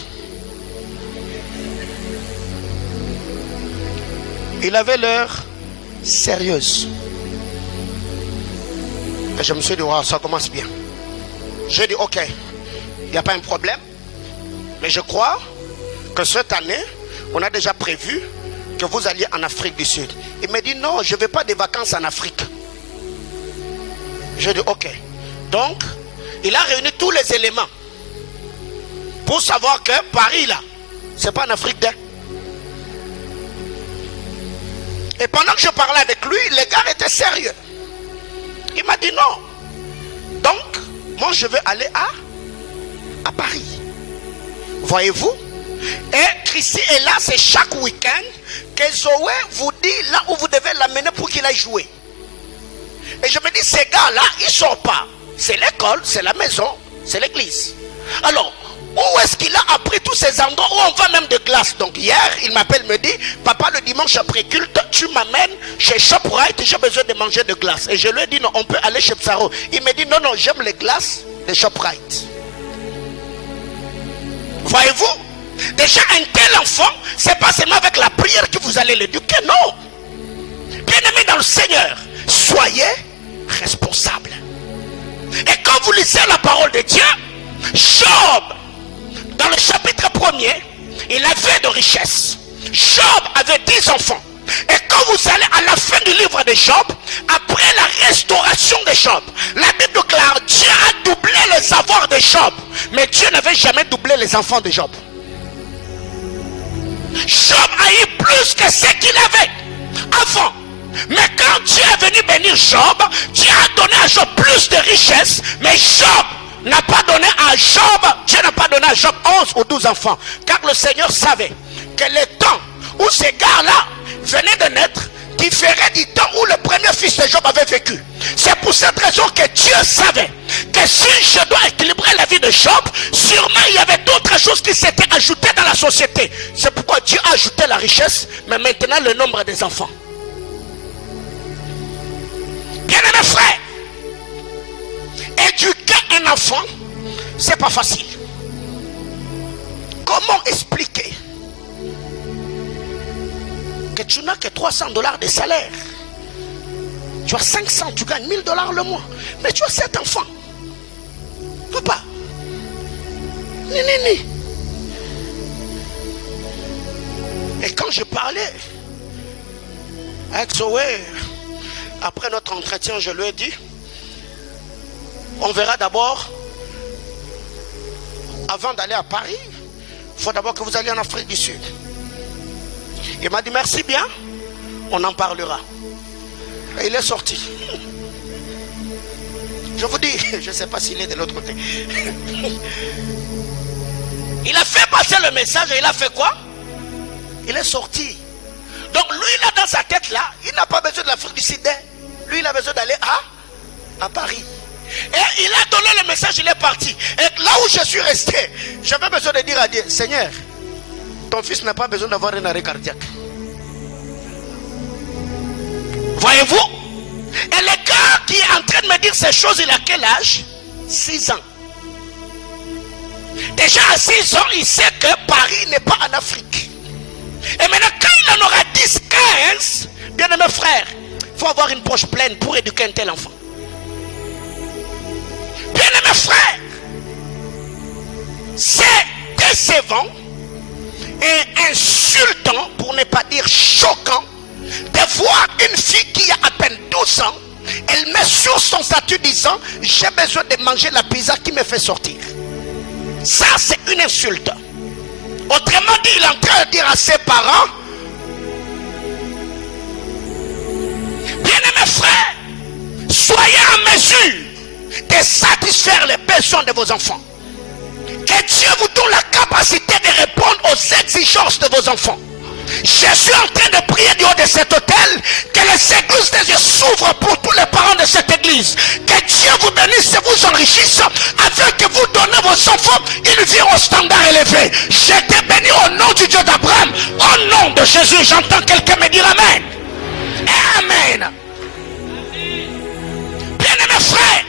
Il avait l'air sérieuse. Et je me suis dit, wow, ça commence bien. J'ai dit, ok, il n'y a pas un problème. Mais je crois que cette année, on a déjà prévu que vous alliez en Afrique du Sud. Il m'a dit, non, je ne veux pas des vacances en Afrique. J'ai dit, ok. Donc, il a réuni tous les éléments pour savoir que Paris, là, c'est pas en Afrique d'un. Et pendant que je parlais avec lui, les gars étaient sérieux. Il m'a dit non. Donc, moi je veux aller à Paris. Voyez-vous? Et Chrissy est là, c'est chaque week-end que Zoé vous dit là où vous devez l'amener pour qu'il aille jouer. Et je me dis, ces gars-là, ils ne sortent pas. C'est l'école, c'est la maison, c'est l'église. Alors, où est-ce qu'il a appris tous ces endroits où on va même de glace? Donc hier, il m'appelle, me dit, papa, le dimanche après culte, tu m'amènes chez ShopRite, j'ai besoin de manger de glace. Et je lui ai dit, non, on peut aller chez Psaro. Il me dit, non, non, j'aime les glaces de ShopRite. Voyez-vous? Déjà, un tel enfant, c'est pas seulement avec la prière que vous allez l'éduquer, non. Bien-aimés dans le Seigneur, soyez responsables. Et quand vous lisez la parole de Dieu, Job, dans le chapitre 1er, il avait de richesses. Job avait 10 enfants. Et quand vous allez à la fin du livre de Job, après la restauration de Job, la Bible déclare, Dieu a doublé les avoirs de Job. Mais Dieu n'avait jamais doublé les enfants de Job. Job a eu plus que ce qu'il avait avant. Mais quand Dieu est venu bénir Job, Dieu a donné à Job plus de richesses. Mais Job n'a pas donné à Job, Dieu n'a pas donné à Job 11 ou 12 enfants. Car le Seigneur savait que le temps où ces gars-là venaient de naître différait du temps où le premier fils de Job avait vécu. C'est pour cette raison que Dieu savait que si je dois équilibrer la vie de Job, sûrement il y avait d'autres choses qui s'étaient ajoutées dans la société. C'est pourquoi Dieu a ajouté la richesse, mais maintenant le nombre des enfants. Bien-aimés frères, éduquer un enfant, c'est pas facile. Comment expliquer que tu n'as que $300 de salaire? Tu as 500, tu gagnes $1000 le mois. Mais tu as 7 enfants. Papa. Ni. Et quand je parlais avec Zoé, après notre entretien, je lui ai dit, on verra d'abord, avant d'aller à Paris, il faut d'abord que vous alliez en Afrique du Sud. Il m'a dit merci bien, on en parlera. Et il est sorti. Je vous dis, je ne sais pas s'il est de l'autre côté. Il a fait passer le message et il a fait quoi? Il est sorti. Donc lui là dans sa tête là, il n'a pas besoin de l'Afrique du Sud. Lui il a besoin d'aller à Paris. Et il a donné le message, il est parti. Et là où je suis resté, j'avais besoin de dire à Dieu, Seigneur, ton fils n'a pas besoin d'avoir un arrêt cardiaque. Voyez-vous? Et le gars qui est en train de me dire ces choses, il a quel âge? 6 ans. Déjà à 6 ans, il sait que Paris n'est pas en Afrique. Et maintenant, quand il en aura 10, 15, bien aimé frère, il faut avoir une poche pleine pour éduquer un tel enfant. Bien aimé frère, c'est décevant et insultant, pour ne pas dire choquant, de voir une fille qui a à peine 12 ans, elle met sur son statut disant, j'ai besoin de manger la pizza qui me fait sortir. Ça c'est une insulte. Autrement dit, il est en train de dire à ses parents, bien-aimés frères, soyez en mesure de satisfaire les besoins de vos enfants. Que Dieu vous donne la capacité de répondre aux exigences de vos enfants. Je suis en train de prier du haut de cet hôtel que les églises de Dieu s'ouvrent pour tous les parents de cette église. Que Dieu vous bénisse et vous enrichisse afin que vous donnez vos enfants une vie au standard élevé. Je te bénis au nom du Dieu d'Abraham. Au nom de Jésus, j'entends quelqu'un me dire Amen. Et Amen. Bien-aimés frères,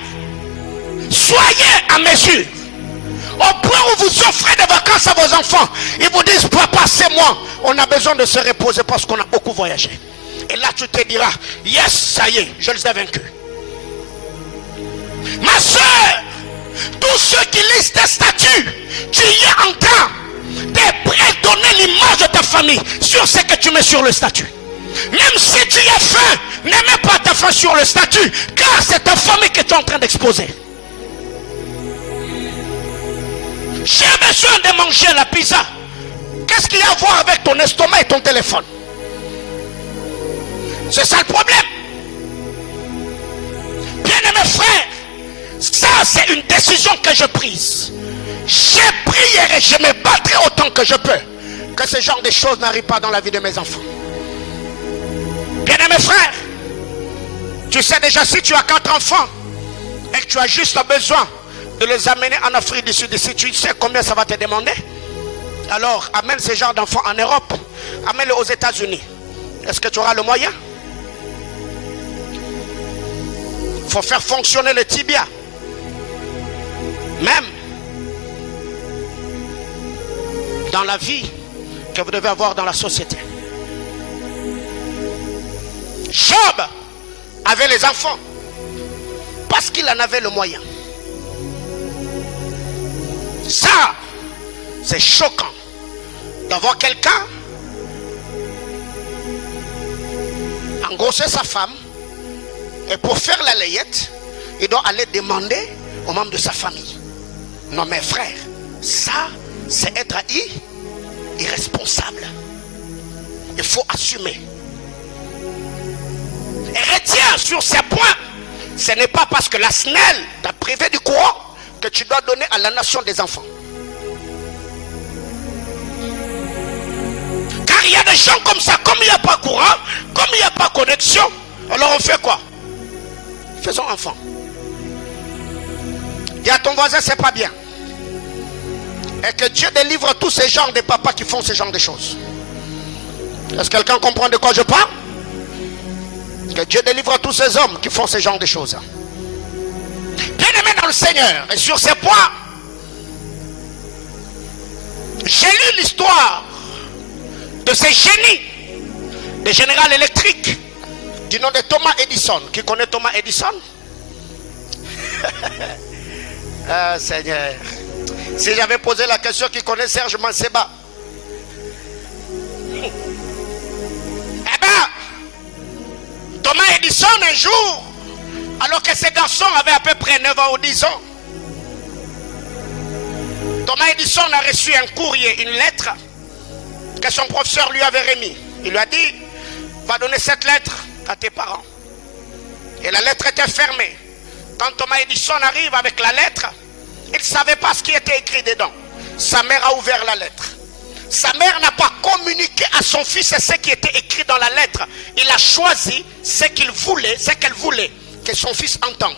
soyez à mesure. Au point où vous offrez des vacances à vos enfants, ils vous disent, papa, c'est moi. On a besoin de se reposer parce qu'on a beaucoup voyagé. Et là, tu te diras, yes, ça y est, je les ai vaincus. Ma soeur, tous ceux qui lisent tes statuts, tu y es en train de prédonner l'image de ta famille sur ce que tu mets sur le statut. Même si tu y as faim, ne mets pas ta faim sur le statut, car c'est ta famille que tu es en train d'exposer. J'ai besoin de manger la pizza. Qu'est-ce qu'il y a à voir avec ton estomac et ton téléphone? C'est ça le problème. Bien-aimés frères, ça c'est une décision que je prise. Je prierai, je me battrai autant que je peux que ce genre de choses n'arrivent pas dans la vie de mes enfants. Bien-aimés frères, tu sais déjà, si tu as 4 enfants et que tu as juste besoin de les amener en Afrique du Sud, si tu sais combien ça va te demander, alors amène ce genre d'enfants en Europe, amène-les aux États-Unis. Est-ce que tu auras le moyen? Il faut faire fonctionner le tibia. Même dans la vie que vous devez avoir dans la société. Job avait les enfants parce qu'il en avait le moyen. Ça, c'est choquant d'avoir quelqu'un engrosser sa femme et pour faire la layette, il doit aller demander aux membres de sa famille. Non mes frères, ça c'est être irresponsable. Il faut assumer. Et retiens sur ces points, ce n'est pas parce que la SNEL t'a privé du courant que tu dois donner à la nation des enfants. Car il y a des gens comme ça, comme il n'y a pas courant, comme il n'y a pas connexion, alors on fait quoi? Faisons enfant. Dis à ton voisin, c'est pas bien. Et que Dieu délivre tous ces genres de papas qui font ce genre de choses. Est-ce que quelqu'un comprend de quoi je parle? Que Dieu délivre tous ces hommes qui font ce genre de choses. Bien-aimés dans le Seigneur, et sur ces points, j'ai lu l'histoire de ces génies, des générales électriques, du nom de Thomas Edison. Qui connaît Thomas Edison? Ah Seigneur, si j'avais posé la question, qui connaît Serge Manseba? Eh bien, Thomas Edison un jour, alors que ces garçons avaient à peu près 9 ans ou 10 ans, Thomas Edison a reçu un courrier, une lettre que son professeur lui avait remis. Il lui a dit, va donner cette lettre à tes parents. Et la lettre était fermée. Quand Thomas Edison arrive avec la lettre, il ne savait pas ce qui était écrit dedans. Sa mère a ouvert la lettre. Sa mère n'a pas communiqué à son fils ce qui était écrit dans la lettre. Il a choisi ce qu'il voulait, ce qu'elle voulait que son fils entende.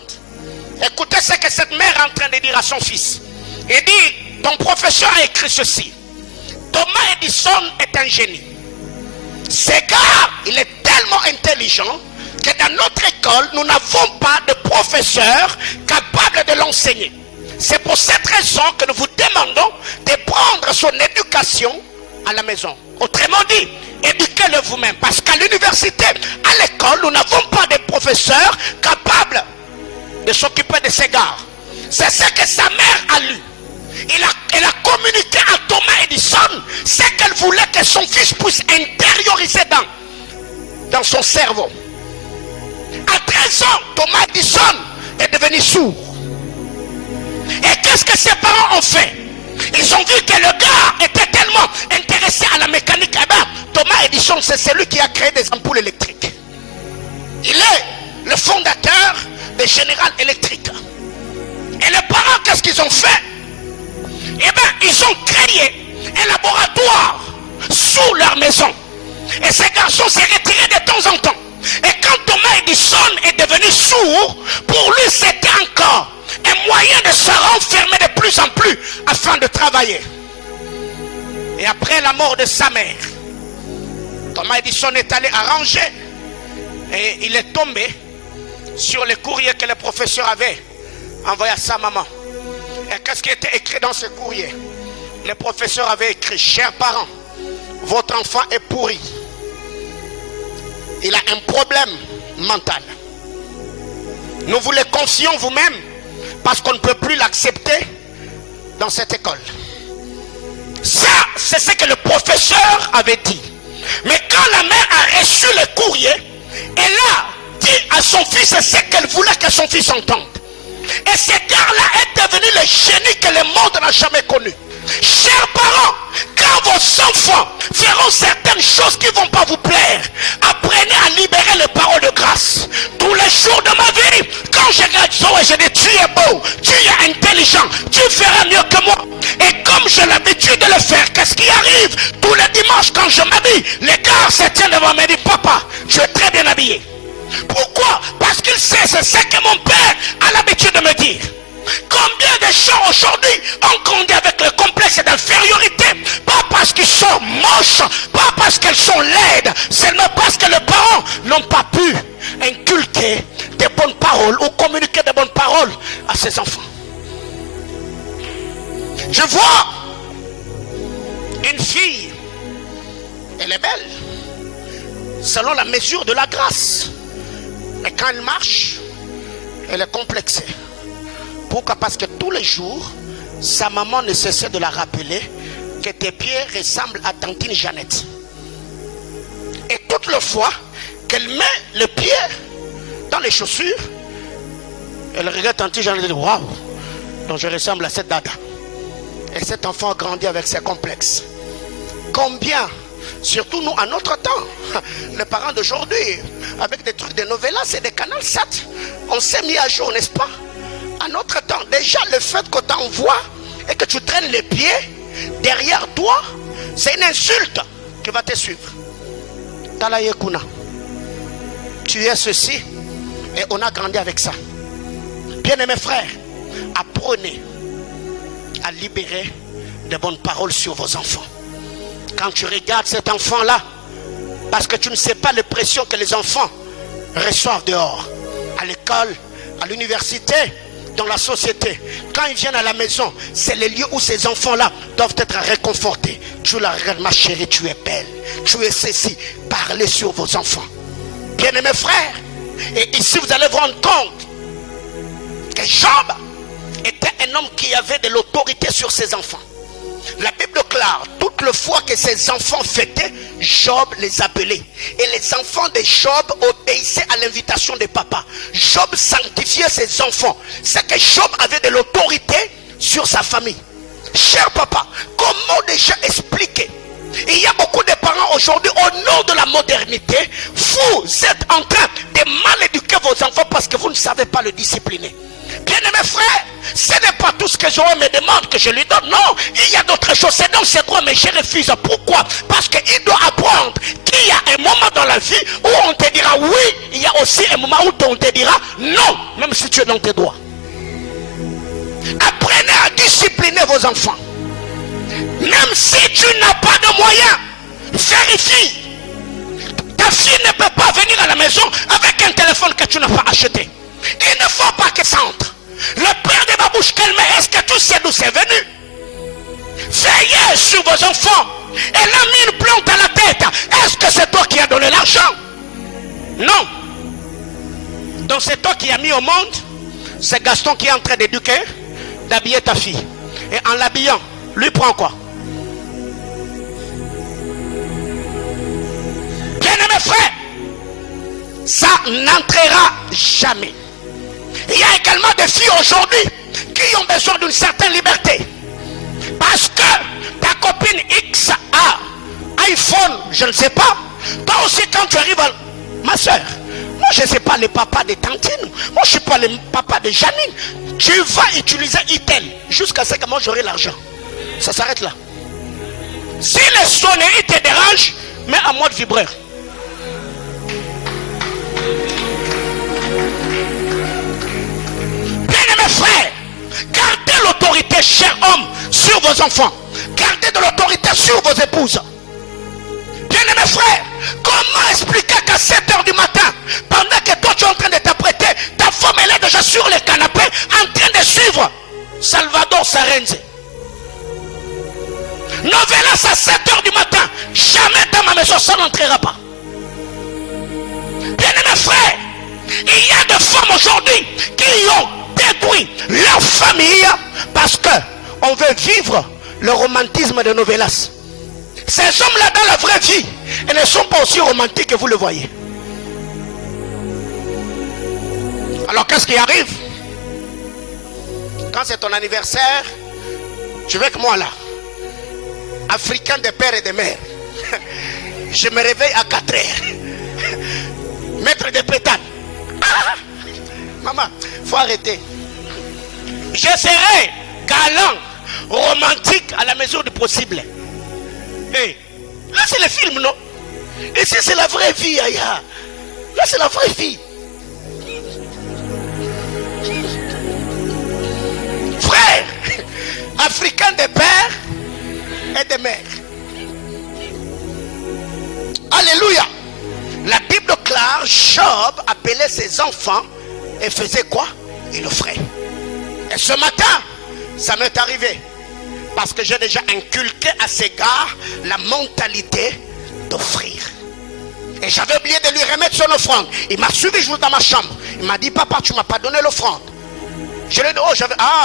Écoutez ce que cette mère est en train de dire à son fils. Il dit, ton professeur a écrit ceci. Thomas Edison est un génie. Ce gars, il est tellement intelligent que dans notre école, nous n'avons pas de professeur capable de l'enseigner. C'est pour cette raison que nous vous demandons de prendre son éducation à la maison. Autrement dit, éduquez-le vous-même. Parce qu'à l'université, à l'école, nous n'avons pas de professeurs capables de s'occuper de ces gars. C'est ce que sa mère a lu. Elle a communiqué à Thomas Edison ce qu'elle voulait que son fils puisse intérioriser dans son cerveau. À 13 ans, Thomas Edison est devenu sourd. Et qu'est-ce que ses parents ont fait? Ils ont vu que le gars était tellement Edison, c'est celui qui a créé des ampoules électriques. Il est le fondateur de General Electric. Et les parents, qu'est-ce qu'ils ont fait? Eh bien, ils ont créé un laboratoire sous leur maison. Et ces garçons s'est retiré de temps en temps. Et quand Thomas Edison est devenu sourd, pour lui c'était encore un moyen de se renfermer de plus en plus afin de travailler. Et après la mort de sa mère, Thomas Edison est allé arranger et il est tombé sur les courriers que le professeur avait envoyé à sa maman. Et qu'est-ce qui était écrit dans ce courrier? Le professeur avait écrit: chers parents, votre enfant est pourri. Il a un problème mental. Nous vous le confions vous-même parce qu'on ne peut plus l'accepter dans cette école. Ça, c'est ce que le professeur avait dit. Mais quand la mère a reçu le courrier, elle a dit à son fils ce qu'elle voulait que son fils entende. Et ce gars-là est devenu le génie que le monde n'a jamais connu. Chers parents, quand vos enfants feront certaines choses qui ne vont pas vous plaire, apprenez à libérer les paroles de grâce. Tous les jours de ma vie, quand je regarde Zoé, je dis: tu es beau, tu es intelligent, tu feras mieux que moi. Et comme j'ai l'habitude de le faire, qu'est-ce qui arrive? Tous les dimanches quand je m'habille, les gars se tiennent devant moi et me disent: papa, tu es très bien habillé. Pourquoi? Parce qu'il sait, c'est ce que mon père a l'habitude de me dire. Combien de gens aujourd'hui ont grandi avec le complexe d'infériorité? Pas parce qu'ils sont moches, pas parce qu'ils sont laides, seulement parce que les parents n'ont pas pu inculquer des bonnes paroles ou communiquer des bonnes paroles à ses enfants. Je vois une fille, elle est belle selon la mesure de la grâce, mais quand elle marche, elle est complexée. Pourquoi? Parce que tous les jours, sa maman ne cessait de la rappeler que tes pieds ressemblent à tantine Jeannette. Et toutes les fois qu'elle met le pied dans les chaussures, elle regarde tantine Jeannette et dit: waouh, donc je ressemble à cette dada. Et cet enfant a grandi avec ses complexes. Combien, surtout nous à notre temps, les parents d'aujourd'hui, avec des trucs de novelas et des canals 7, on s'est mis à jour, n'est-ce pas? À notre temps, déjà le fait que t'envoies et que tu traînes les pieds derrière toi, c'est une insulte qui va te suivre. Talayekuna, tu es ceci et on a grandi avec ça. Bien-aimés frères, apprenez à libérer de bonnes paroles sur vos enfants. Quand tu regardes cet enfant-là, parce que tu ne sais pas les pressions que les enfants reçoivent dehors, à l'école, à l'université, dans la société, quand ils viennent à la maison, c'est les lieux où ces enfants-là doivent être réconfortés. Tu la regardes: ma chérie, tu es belle, tu es ceci. Parlez sur vos enfants. Bien-aimés frères, et ici vous allez vous rendre compte que Job était un homme qui avait de l'autorité sur ses enfants. La Bible déclare: toutes les fois que ses enfants fêtaient, Job les appelait. Et les enfants de Job obéissaient à l'invitation de papa. Job sanctifiait ses enfants. C'est que Job avait de l'autorité sur sa famille. Cher papa, comment déjà expliquer? Il y a beaucoup de parents aujourd'hui, au nom de la modernité, vous êtes en train de mal éduquer vos enfants parce que vous ne savez pas le discipliner. Bien-aimés frères, ce n'est pas tout ce que Joël me demande que je lui donne. Non, il y a d'autres choses. C'est dans ses droits, mais je refuse. Pourquoi? Parce qu'il doit apprendre qu'il y a un moment dans la vie où on te dira oui. Il y a aussi un moment où on te dira non, même si tu es dans tes droits. Apprenez à discipliner vos enfants. Même si tu n'as pas de moyens, vérifie. Ta fille ne peut pas venir à la maison avec un téléphone que tu n'as pas acheté. Il ne faut pas que ça entre. Le père de ma bouche qu'elle met, est-ce que tu sais d'où c'est venu? Veillez sur vos enfants. Elle a mis une plante à la tête. Est-ce que c'est toi qui as donné l'argent? Non. Donc c'est toi qui as mis au monde. C'est Gaston qui est en train d'éduquer, d'habiller ta fille. Et en l'habillant, lui prend quoi? Bien-aimés frères, ça n'entrera jamais. Il y a également des filles aujourd'hui qui ont besoin d'une certaine liberté. Parce que ta copine X a iPhone je ne sais pas. Toi aussi, quand tu arrives à... Ma soeur, moi je ne sais pas le papa de Tantine. Moi je ne suis pas le papa de Janine. Tu vas utiliser Itel jusqu'à ce que moi j'aurai l'argent. Ça s'arrête là. Si les sonneries te dérangent, mets en mode vibreur. Bien-aimés frères, gardez l'autorité, chers hommes, sur vos enfants. Gardez de l'autorité sur vos épouses. Bien-aimés frères, comment expliquer qu'à 7 h du matin, pendant que toi tu es en train de t'apprêter, ta femme elle est déjà sur le canapé en train de suivre Salvador Sarenze. Novelas à 7 h du matin, jamais dans ma maison ça n'entrera pas. Bien-aimés frères, il y a des femmes aujourd'hui qui ont détruit leur famille parce qu'on veut vivre le romantisme de Novelas. Ces hommes-là dans la vraie vie, ils ne sont pas aussi romantiques que vous le voyez. Alors qu'est-ce qui arrive? Quand c'est ton anniversaire, tu veux que moi là, africain de père et de mère, je me réveille à 4 h. Maître de pétale. Ah, maman, faut arrêter. Je serai galant, romantique à la mesure du possible. Hey, là c'est le film, non? Ici c'est la vraie vie, Aya. Là c'est la vraie vie. Frère, africain de père et de mère. Alléluia. La Bible claire, Job appelait ses enfants et faisait quoi? Il le ferait. Et ce matin, ça m'est arrivé. Parce que j'ai déjà inculqué à ces gars la mentalité d'offrir. Et j'avais oublié de lui remettre son offrande. Il m'a suivi juste dans ma chambre. Il m'a dit, papa, tu ne m'as pas donné l'offrande. Je lui ai dit, oh,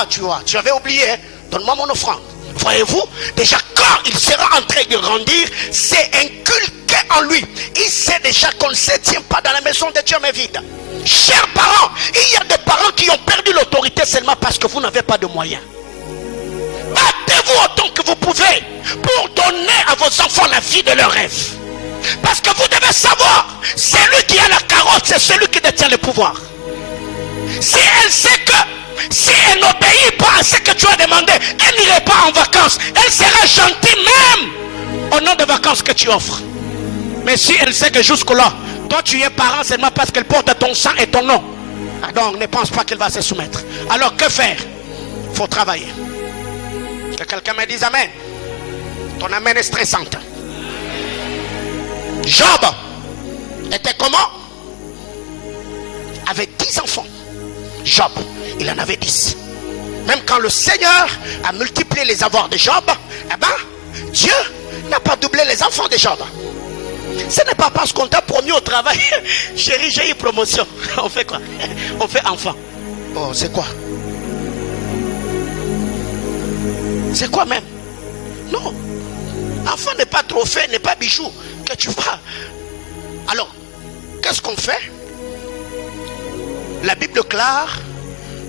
tu vois, tu avais oublié, hein? Donne-moi mon offrande. Voyez-vous, déjà quand il sera en train de grandir, c'est inculqué en lui. Il sait déjà qu'on ne se tient pas dans la maison de Dieu mais vide. Chers parents, il y a des parents qui ont perdu l'autorité seulement parce que vous n'avez pas de moyens. Battez-vous autant que vous pouvez pour donner à vos enfants la vie de leurs rêves. Parce que vous devez savoir, celui qui a la carotte, c'est celui qui détient le pouvoir. Si elle sait que si elle n'obéit pas à ce que tu as demandé, elle n'irait pas en vacances. Elle sera gentille même au nom des vacances que tu offres. Mais si elle sait que jusque-là, toi tu es parent seulement parce qu'elle porte ton sang et ton nom, donc ne pense pas qu'elle va se soumettre. Alors que faire? Il faut travailler. Que quelqu'un me dise amen. Ton amen est stressante. Job était comment? Avec 10 enfants. Job, il en avait 10. Même quand le Seigneur a multiplié les avoirs de Job, eh ben, Dieu n'a pas doublé les enfants de Job. Ce n'est pas parce qu'on t'a promis au travail, chérie, j'ai eu promotion. On fait quoi? On fait enfant. Oh, c'est quoi? C'est quoi même? Non. Enfant n'est pas trophée, n'est pas bijou que tu vas. Alors, qu'est-ce qu'on fait? La Bible claire,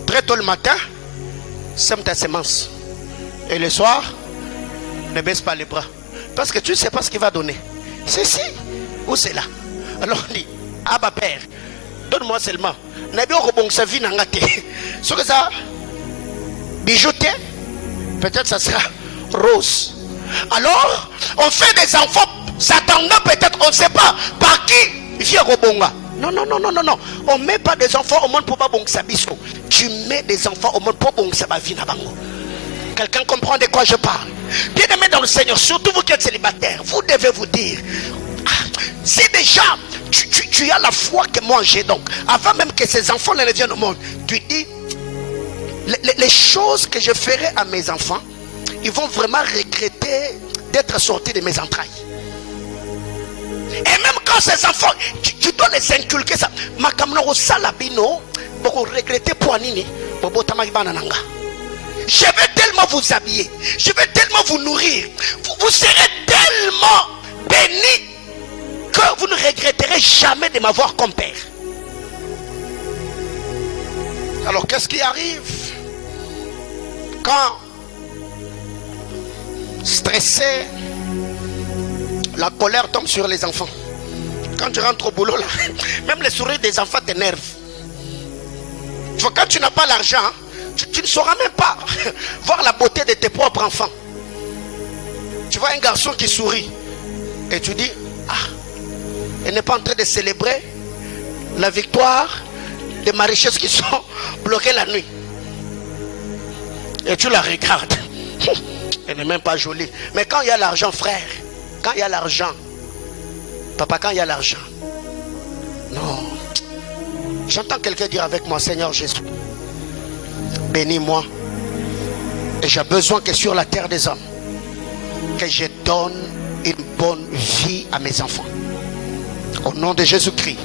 très tôt le matin, sème ta semence. Et le soir, ne baisse pas les bras. Parce que tu ne sais pas ce qu'il va donner. C'est ici ou c'est là. Alors on dit, ah bah père, donne-moi seulement. Nabi Orobong sa vie n'a gâté. Ce que ça, bijouté, peut-être ça sera rose. Alors, on fait des enfants, s'attendant peut-être, on ne sait pas par qui vient Robonga. Non, non, non, non, non, non. On ne met pas des enfants au monde pour pas bon que ça bisco. Tu mets des enfants au monde pour bon que ça va vie n'abango. Quelqu'un comprend de quoi je parle? Bien aimé dans le Seigneur, surtout vous qui êtes célibataires, vous devez vous dire, si déjà tu as la foi que moi j'ai, donc avant même que ces enfants ne viennent au monde, tu dis, les choses que je ferai à mes enfants, ils vont vraiment regretter d'être sortis de mes entrailles. Et même quand ces enfants, tu dois les inculquer ça. Ma kamno salabino, beaucoup regretter pour nini, bobo tamagibana nanga. Je vais tellement vous habiller, je vais tellement vous nourrir, vous serez tellement bénis que vous ne regretterez jamais de m'avoir comme père. Alors qu'est-ce qui arrive quand stressé, La colère tombe sur les enfants. Quand tu rentres au boulot là, même les sourires des enfants t'énervent. Quand tu n'as pas l'argent, tu ne sauras même pas voir la beauté de tes propres enfants. Tu vois un garçon qui sourit et tu dis, ah, il n'est pas en train de célébrer la victoire de ma richesse qui sont bloquées la nuit. Et tu la regardes. Elle n'est même pas jolie. Mais quand il y a l'argent, frère, quand il y a l'argent, papa, quand il y a l'argent, non. J'entends quelqu'un dire avec moi, Seigneur Jésus, bénis-moi. Et j'ai besoin que sur la terre des hommes, que je donne une bonne vie à mes enfants. Au nom de Jésus-Christ.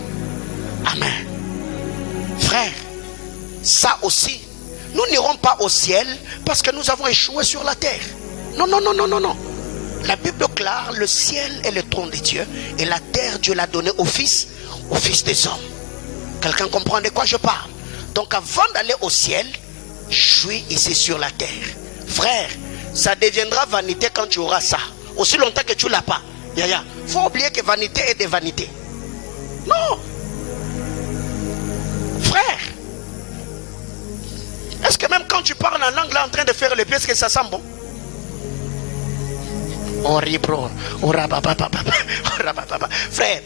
Amen. Frère, ça aussi, nous n'irons pas au ciel parce que nous avons échoué sur la terre. Non, non, non, non, non, non. La Bible déclare, le ciel est le trône de Dieu et la terre, Dieu l'a donné au Fils des hommes. Quelqu'un comprend de quoi je parle? Donc avant d'aller au ciel, je suis ici sur la terre. Frère, ça deviendra vanité quand tu auras ça. Aussi longtemps que tu ne l'as pas. Il faut oublier que vanité est des vanités. Non. Frère, est-ce que même quand tu parles en langue là en train de faire les pieds, est-ce que ça sent bon? Frère,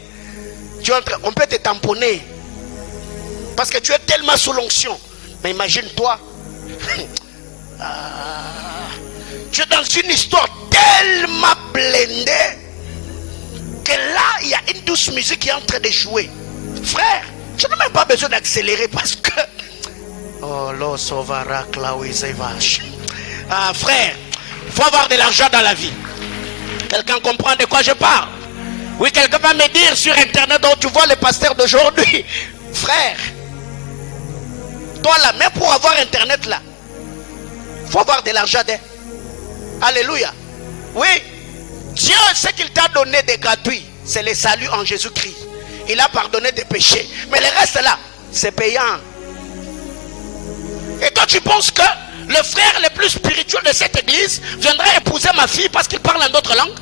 on peut te tamponner parce que tu es tellement sous l'onction. Mais imagine-toi, tu es dans une histoire tellement blindée que là, il y a une douce musique qui est en train de jouer. Frère, tu n'as même pas besoin d'accélérer parce que... Oh, l'eau sauvera, frère, il faut avoir de l'argent dans la vie. Quelqu'un comprend de quoi je parle? Oui, quelqu'un va me dire sur internet, dont tu vois les pasteurs d'aujourd'hui. Frère, toi là, même pour avoir internet là, il faut avoir de l'argent. Alléluia. Oui, Dieu, ce qu'il t'a donné de gratuit, c'est le salut en Jésus-Christ. Il a pardonné tes péchés. Mais le reste là, c'est payant. Et quand tu penses que le frère le plus spirituel de cette église viendrait épouser ma fille parce qu'il parle en d'autres langues?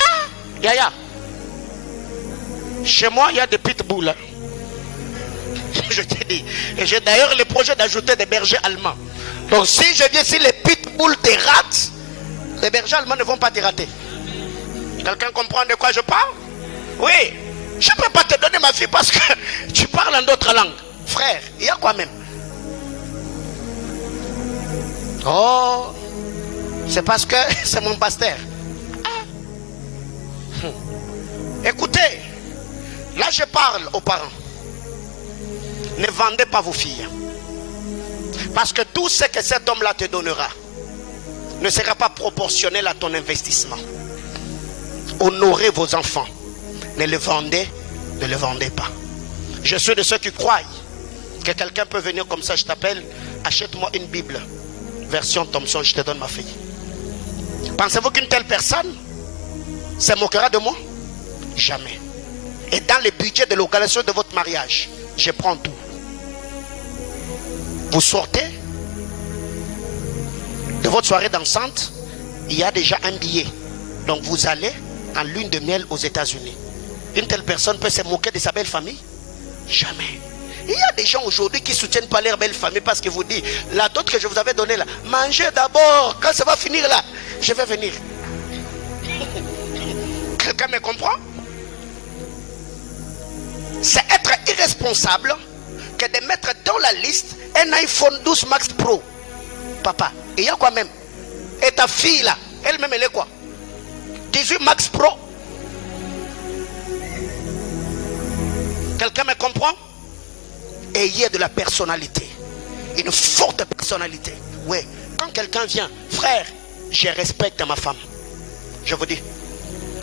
Ah, Yaya. Chez moi, il y a des pitbulls. Hein. Je te dis. Et j'ai d'ailleurs le projet d'ajouter des bergers allemands. Donc si je viens, si les pitbulls te ratent, les bergers allemands ne vont pas te rater. Quelqu'un comprend de quoi je parle? Oui. Je ne peux pas te donner ma fille parce que tu parles en d'autres langues. Frère, il y a quoi même? Oh, c'est parce que c'est mon pasteur. Ah. Écoutez, là je parle aux parents. Ne vendez pas vos filles. Parce que tout ce que cet homme-là te donnera ne sera pas proportionnel à ton investissement. Honorez vos enfants. Ne le vendez pas. Je suis de ceux qui croient que quelqu'un peut venir comme ça, je t'appelle, achète-moi une Bible. Version Thompson, je te donne ma fille. Pensez-vous qu'une telle personne se moquera de moi? Jamais. Et dans le budget de l'organisation de votre mariage, je prends tout. Vous sortez de votre soirée dansante, il y a déjà un billet. Donc vous allez en lune de miel aux États-Unis. Une telle personne peut se moquer de sa belle famille? Jamais. Il y a des gens aujourd'hui qui ne soutiennent pas leur belle famille parce qu'ils vous disent, la dot que je vous avais donnée là, mangez d'abord, quand ça va finir là, je vais venir. Quelqu'un me comprend? C'est être irresponsable que de mettre dans la liste un iPhone 12 Max Pro. Papa, il y a quoi même? Et ta fille là, elle-même elle est quoi? 18 Max Pro. Quelqu'un me comprend? Ayez de la personnalité. Une forte personnalité. Oui. Quand quelqu'un vient, frère, je respecte ma femme. Je vous dis,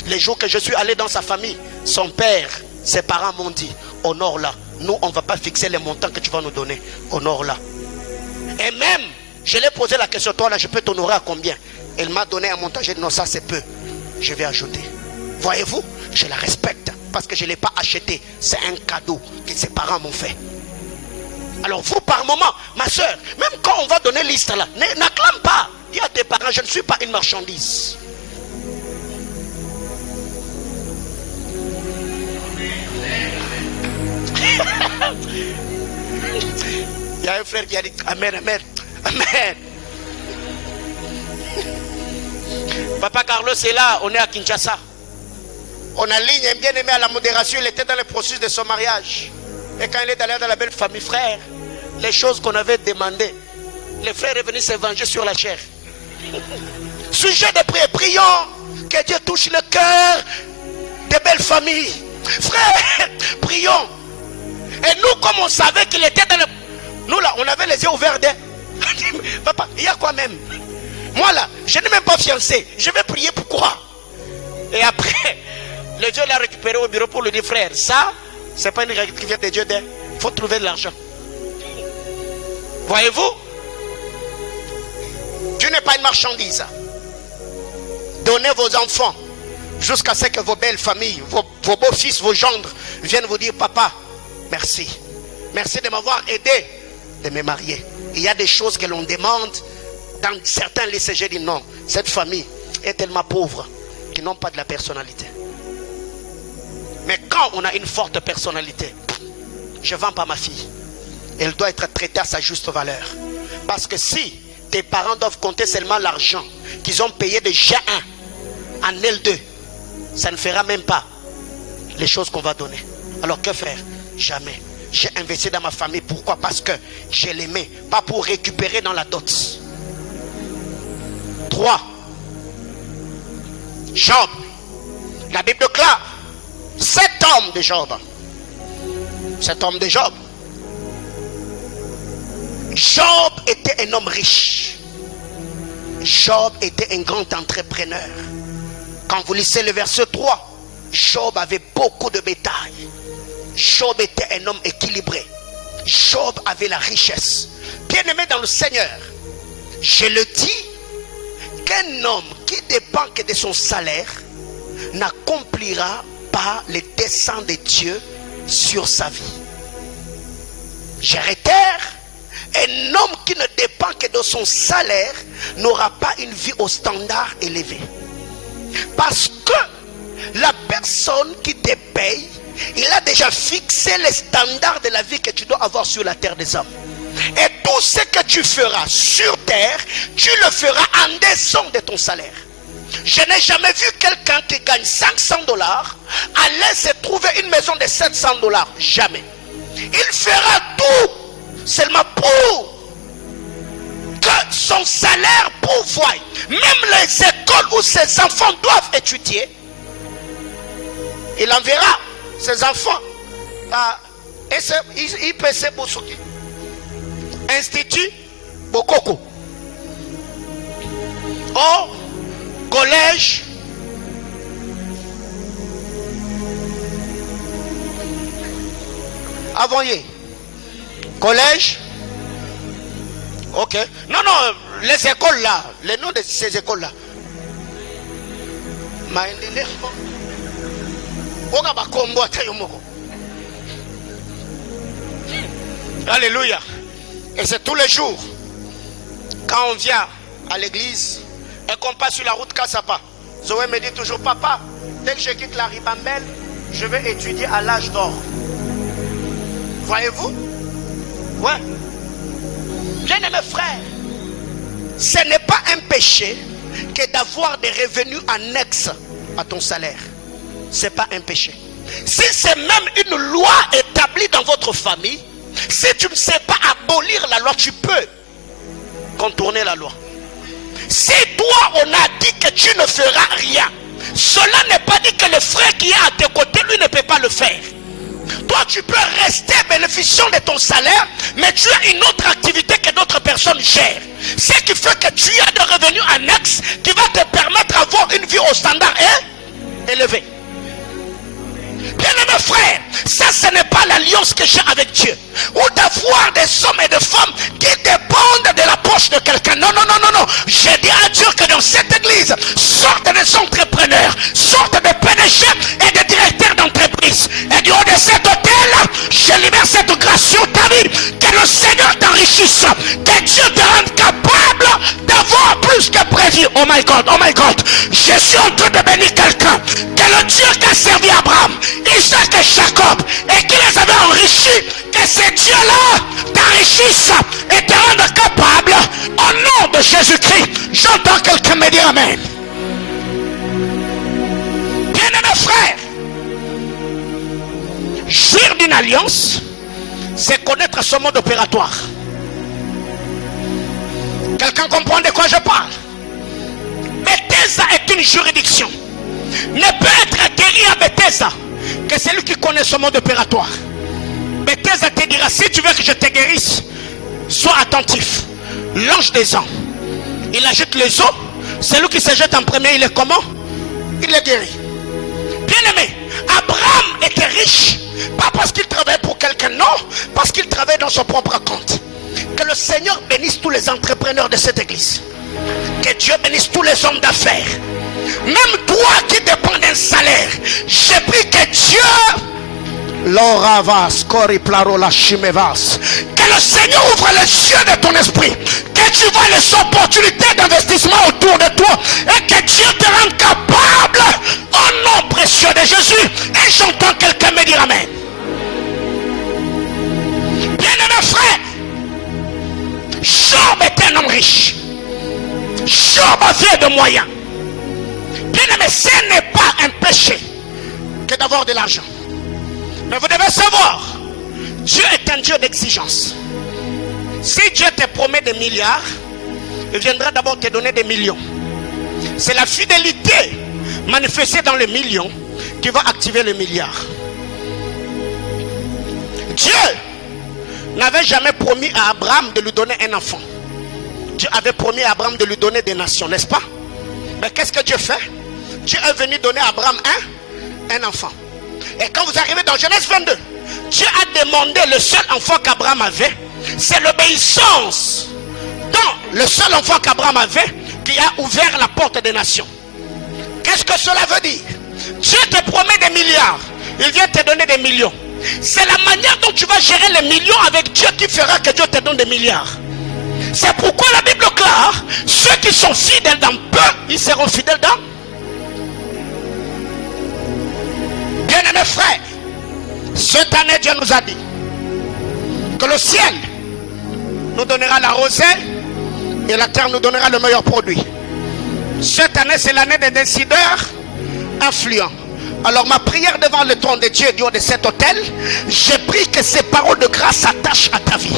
les jours que je suis allé dans sa famille, son père, ses parents m'ont dit, honore-la. Nous, on ne va pas fixer les montants que tu vas nous donner. Honore-la. Et même, je lui ai posé la question, toi là, je peux t'honorer à combien? Elle m'a donné un montant, j'ai dit non, ça c'est peu. Je vais ajouter. Voyez-vous, je la respecte parce que je ne l'ai pas acheté. C'est un cadeau que ses parents m'ont fait. Alors vous, par moment, ma soeur, même quand on va donner liste là, n'acclame pas. Dis à tes parents, je ne suis pas une marchandise. Il y a un frère qui a dit Amen, Amen, Amen. Papa Carlos est là, on est à Kinshasa. On aligne un bien-aimé à la modération, il était dans le processus de son mariage. Et quand il est allé dans la belle famille, frère, les choses qu'on avait demandées, les frères est venu se venger sur la chair. Sujet de prière, prions que Dieu touche le cœur des belles familles. Frère, prions. Et nous, comme on savait qu'il était dans le... Nous là, on avait les yeux ouverts. Papa, il y a quoi même? Moi là, je n'ai même pas fiancé. Je vais prier pourquoi? Et après, le Dieu l'a récupéré au bureau pour lui dire, frère, ça, c'est pas une règle qui vient de Dieu. Il faut trouver de l'argent. Voyez-vous? Dieu n'est pas une marchandise. Donnez vos enfants jusqu'à ce que vos belles familles, vos beaux-fils, vos gendres viennent vous dire, papa, merci. Merci de m'avoir aidé de me marier. Il y a des choses que l'on demande dans certains lycées. J'ai dit non, cette famille est tellement pauvre qu'ils n'ont pas de la personnalité. Mais quand on a une forte personnalité, je ne vends pas ma fille. Elle doit être traitée à sa juste valeur. Parce que si tes parents doivent compter seulement l'argent qu'ils ont payé de G1 en L2, ça ne fera même pas les choses qu'on va donner. Alors que faire? Jamais. J'ai investi dans ma famille. Pourquoi? Parce que je l'aimais. Pas pour récupérer dans la dot. 3. Job. La Bible déclare 7 hommes de Job. 7 hommes de Job. Job était un homme riche. Job était un grand entrepreneur. Quand vous lisez le verset 3, Job avait beaucoup de bétail. Job était un homme équilibré. Job avait la richesse. Bien-aimé dans le Seigneur, je le dis, qu'un homme qui dépend que de son salaire n'accomplira pas les desseins de Dieu sur sa vie. Je réitère, un homme qui ne dépend que de son salaire n'aura pas une vie au standard élevé. Parce que la personne qui te paye, il a déjà fixé les standards de la vie que tu dois avoir sur la terre des hommes. Et tout ce que tu feras sur terre, tu le feras en dessous de ton salaire. Je n'ai jamais vu quelqu'un qui gagne $500 aller se trouver une maison de $700. Jamais. Il fera tout seulement pour que son salaire pourvoie. Même les écoles où ses enfants doivent étudier, il enverra ses enfants à IPC Boussoki, Institut Bokoko, au collège Avoyer, collège, ok, non, les écoles là, les noms de ces écoles là, alléluia. Et c'est tous les jours quand on vient à l'église et qu'on passe sur la route Kassapa, Zoé me dit toujours, papa, dès que je quitte la Ribambelle, je vais étudier à l'âge d'or. Voyez-vous? Ouais. Bien-aimés frères, ce n'est pas un péché que d'avoir des revenus annexes à ton salaire. Ce n'est pas un péché. Si c'est même une loi établie dans votre famille, si tu ne sais pas abolir la loi, tu peux contourner la loi. Si toi on a dit que tu ne feras rien, cela n'est pas dit que le frère qui est à tes côtés, lui, ne peut pas le faire. Toi tu peux rester bénéficiant de ton salaire, mais tu as une autre activité que d'autres personnes gèrent. Ce qui fait que tu as des revenus annexes qui va te permettre d'avoir une vie au standard élevé. Bien-aimés frères, ça ce n'est pas l'alliance que j'ai avec Dieu. Ou d'avoir des hommes et des femmes qui dépendent de la poche de quelqu'un. Non. J'ai dit à Dieu que dans cette église, sortent des entrepreneurs, sortent des PDG et des directeurs d'entreprise. Et du haut de cet hôtel, je libère cette grâce sur ta vie. Que le Seigneur t'enrichisse. Que Dieu te rende capable d'avoir plus que prévu. Oh my God. Je suis en train de bénir quelqu'un. Que le Dieu qui a servi Abraham, Isaac et Jacob, et qui les avait enrichi, que ces dieux-là t'enrichissent et te rendent capable. Au nom de Jésus-Christ, j'entends quelqu'un me dire Amen. Bien-aimés frères, jouir d'une alliance, c'est connaître son mode opératoire. Quelqu'un comprend de quoi je parle? Bethesda est une juridiction. Ne peut être guéri à Bethesda que celui qui connaît son mode opératoire. Bethesda te dira, si tu veux que je te guérisse, sois attentif. L'ange des ans, il ajoute les eaux. Celui qui se jette en premier, il est comment? Il est guéri. Bien aimé, Abraham était riche, pas parce qu'il travaillait pour quelqu'un, non, parce qu'il travaillait dans son propre compte. Que le Seigneur bénisse tous les entrepreneurs de cette église. Que Dieu bénisse tous les hommes d'affaires. Même toi qui dépends d'un salaire, j'ai pris que Dieu, l'oravas, coriplarola chimevas, que le Seigneur ouvre les yeux de ton esprit, que tu vois les opportunités d'investissement autour de toi et que Dieu te rende capable au nom précieux de Jésus. Et j'entends quelqu'un me dire Amen. Bien-aimés frères, Job est un homme riche. Job avait de moyens. Bien aimé, ce n'est pas un péché que d'avoir de l'argent. Mais vous devez savoir, Dieu est un Dieu d'exigence. Si Dieu te promet des milliards, il viendra d'abord te donner des millions. C'est la fidélité manifestée dans les millions qui va activer les milliards. Dieu n'avait jamais promis à Abraham de lui donner un enfant. Dieu avait promis à Abraham de lui donner des nations, n'est-ce pas? Mais qu'est-ce que Dieu fait? Dieu est venu donner à Abraham un enfant. Et quand vous arrivez dans Genèse 22, Dieu a demandé le seul enfant qu'Abraham avait. C'est l'obéissance dans le seul enfant qu'Abraham avait qui a ouvert la porte des nations. Qu'est-ce que cela veut dire? Dieu te promet des milliards, il vient te donner des millions. C'est la manière dont tu vas gérer les millions avec Dieu qui fera que Dieu te donne des milliards. C'est pourquoi la Bible déclare, ceux qui sont fidèles dans peu, ils seront fidèles dans. Bien-aimés frères, cette année Dieu nous a dit que le ciel nous donnera la rosée et la terre nous donnera le meilleur produit. Cette année c'est l'année des décideurs influents. Alors ma prière devant le trône de Dieu du haut de cet hôtel, j'ai pris que ces paroles de grâce s'attachent à ta vie.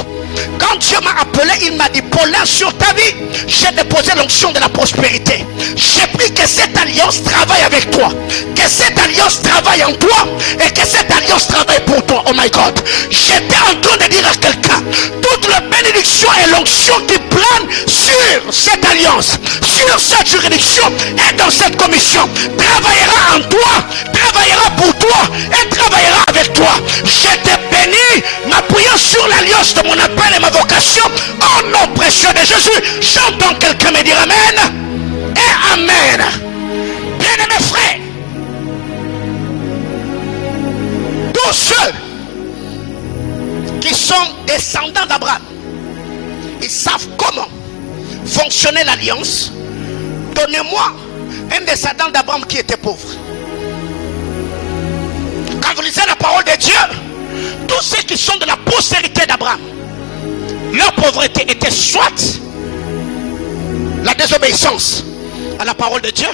Quand Dieu m'a appelé, il m'a dit Paulin, sur ta vie, j'ai déposé l'onction de la prospérité. J'ai pris que cette alliance travaille avec toi, que cette alliance travaille en toi et que cette alliance travaille pour toi. Oh my God, j'étais en train de dire à quelqu'un, toute la bénédiction et l'onction qui plane sur cette alliance, sur cette juridiction et dans cette commission travaillera en toi, travaillera pour toi et travaillera avec toi. Je t'ai béni, m'appuyant sur l'alliance de mon appel et ma vocation, au nom précieux de Jésus. J'entends quelqu'un me dire Amen et Amen. Bien-aimés frères, tous ceux qui sont descendants d'Abraham, ils savent comment fonctionnait l'alliance. Donnez-moi un descendant d'Abraham qui était pauvre. Quand vous lisez la parole de Dieu, tous ceux qui sont de la postérité d'Abraham, leur pauvreté était soit la désobéissance à la parole de Dieu,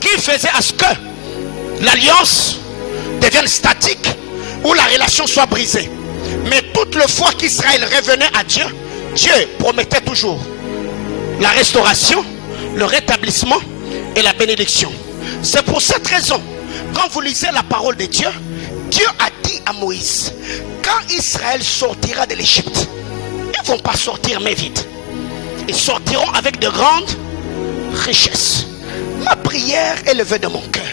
qui faisait à ce que l'alliance devienne statique ou la relation soit brisée. Mais toute le fois qu'Israël revenait à Dieu, Dieu promettait toujours la restauration, le rétablissement et la bénédiction. C'est pour cette raison, quand vous lisez la parole de Dieu, Dieu a dit à Moïse, quand Israël sortira de l'Égypte, ils ne vont pas sortir mais vite. Ils sortiront avec de grandes richesses. Ma prière est levée de mon cœur.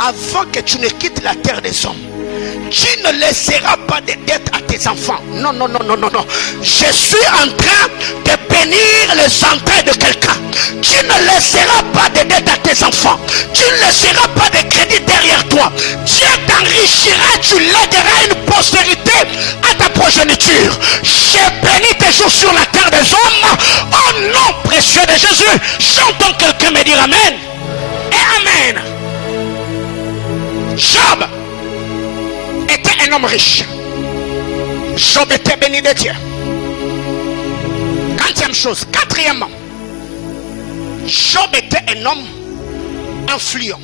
Avant que tu ne quittes la terre des hommes, tu ne laisseras pas de dettes à tes enfants. Non, non, non, non, non, non. Je suis en train de bénir les entrailles de quelqu'un. Tu ne laisseras pas de dettes à tes enfants. Tu ne laisseras pas de crédit derrière toi. Dieu t'enrichira, tu lègueras une postérité à ta progéniture. J'ai béni tes jours sur la terre des hommes. Au nom précieux de Jésus, j'entends quelqu'un me dire Amen et Amen. Job était un homme riche. Job était béni de Dieu. Quatrième chose. Quatrièmement, Job était un homme influent.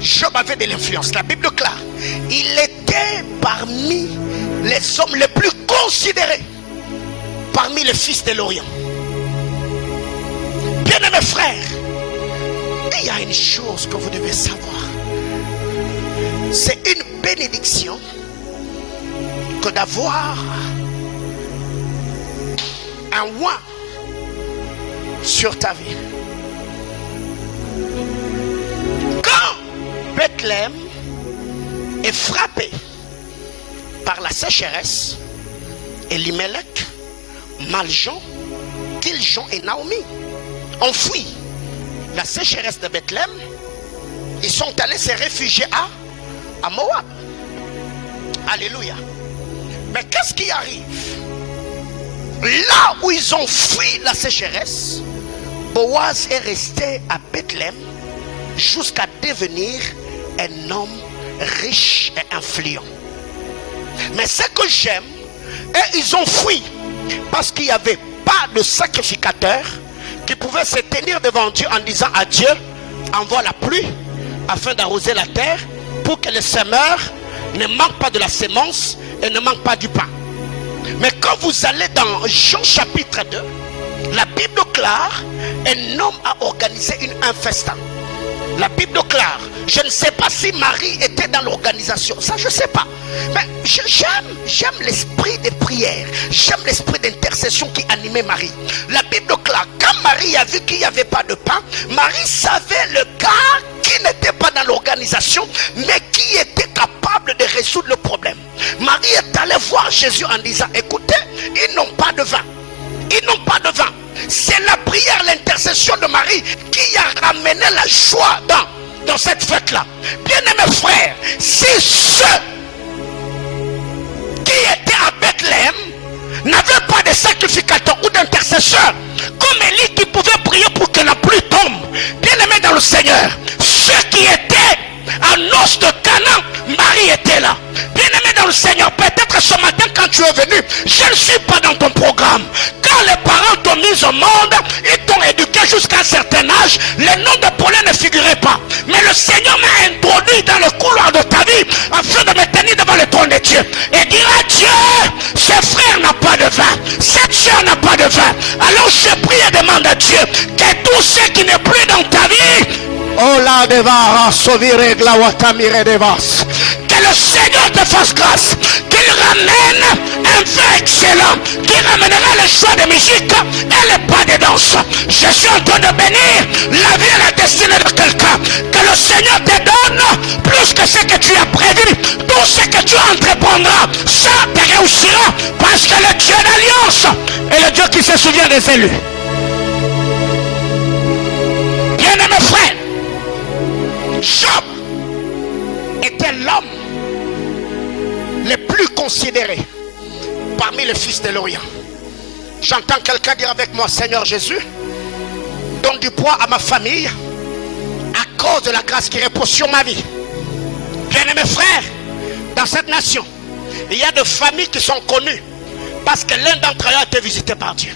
Job avait de l'influence. La Bible déclare, il était parmi les hommes les plus considérés, parmi les fils de l'Orient. Bien-aimés frères, il y a une chose que vous devez savoir. C'est une bénédiction que d'avoir un roi sur ta vie. Quand Bethléem est frappé par la sécheresse, Elimelech, Maljon, Kiljon et Naomi ont fui la sécheresse de Bethléem. Ils sont allés se réfugier à Moab. Alléluia. Mais qu'est-ce qui arrive? Là où ils ont fui la sécheresse, Boaz est resté à Bethléem jusqu'à devenir un homme riche et influent. Mais ce que j'aime, ils ont fui parce qu'il n'y avait pas de sacrificateur qui pouvait se tenir devant Dieu en disant à Dieu, envoie la pluie afin d'arroser la terre pour que les semeurs ne manquent pas de la sémence et ne manquent pas du pain. Mais quand vous allez dans Jean chapitre 2, la Bible déclare, un homme a organisé un festin. La Bible déclare, je ne sais pas si Marie était dans l'organisation, ça je ne sais pas. Mais j'aime l'esprit de prière, j'aime l'esprit d'intercession qui animait Marie. La Bible déclare, quand Marie a vu qu'il n'y avait pas de pain, Marie savait le gars qui n'était pas dans l'organisation, mais qui était capable de résoudre le problème. Marie est allée voir Jésus en disant, écoutez, ils n'ont pas de vin. Ils n'ont pas de vin. C'est la prière, l'intercession de Marie qui a ramené la joie dans cette fête-là. Bien-aimés frères, si ceux qui étaient à Bethléem n'avaient pas de sacrificateurs ou d'intercesseurs, comme Élie qui pouvait prier pour que la pluie tombe, bien-aimés dans le Seigneur, ceux qui étaient à Noce de Canaan, Marie était là. Bien-aimé dans le Seigneur, peut-être ce matin quand tu es venu, je ne suis pas dans ton programme. Quand les parents t'ont mis au monde, ils t'ont éduqué jusqu'à un certain âge, les noms de Paulin ne figuraient pas. Mais le Seigneur m'a introduit dans le couloir de ta vie afin de me tenir devant le trône de Dieu et dire à Dieu, ce frère n'a pas de vin, cette soeur n'a pas de vin. Alors je prie et demande à Dieu que tout ce qui n'est plus dans ta vie, oh la devara sovire glawatamire devas, que le Seigneur te fasse grâce, qu'il ramène un vin excellent, qui ramènera les choix de musique et les pas de danse. Je suis en train de bénir la vie et la destinée de quelqu'un. Que le Seigneur te donne plus que ce que tu as prévu. Tout ce que tu entreprendras, ça te réussira, parce que le Dieu d'alliance est le Dieu qui se souvient des élus. Bien-aimés frères, Job était l'homme le plus considéré parmi les fils de l'Orient. J'entends quelqu'un dire avec moi, Seigneur Jésus, donne du poids à ma famille à cause de la grâce qui repose sur ma vie. Bien-aimés frères, dans cette nation, il y a des familles qui sont connues parce que l'un d'entre eux a été visité par Dieu.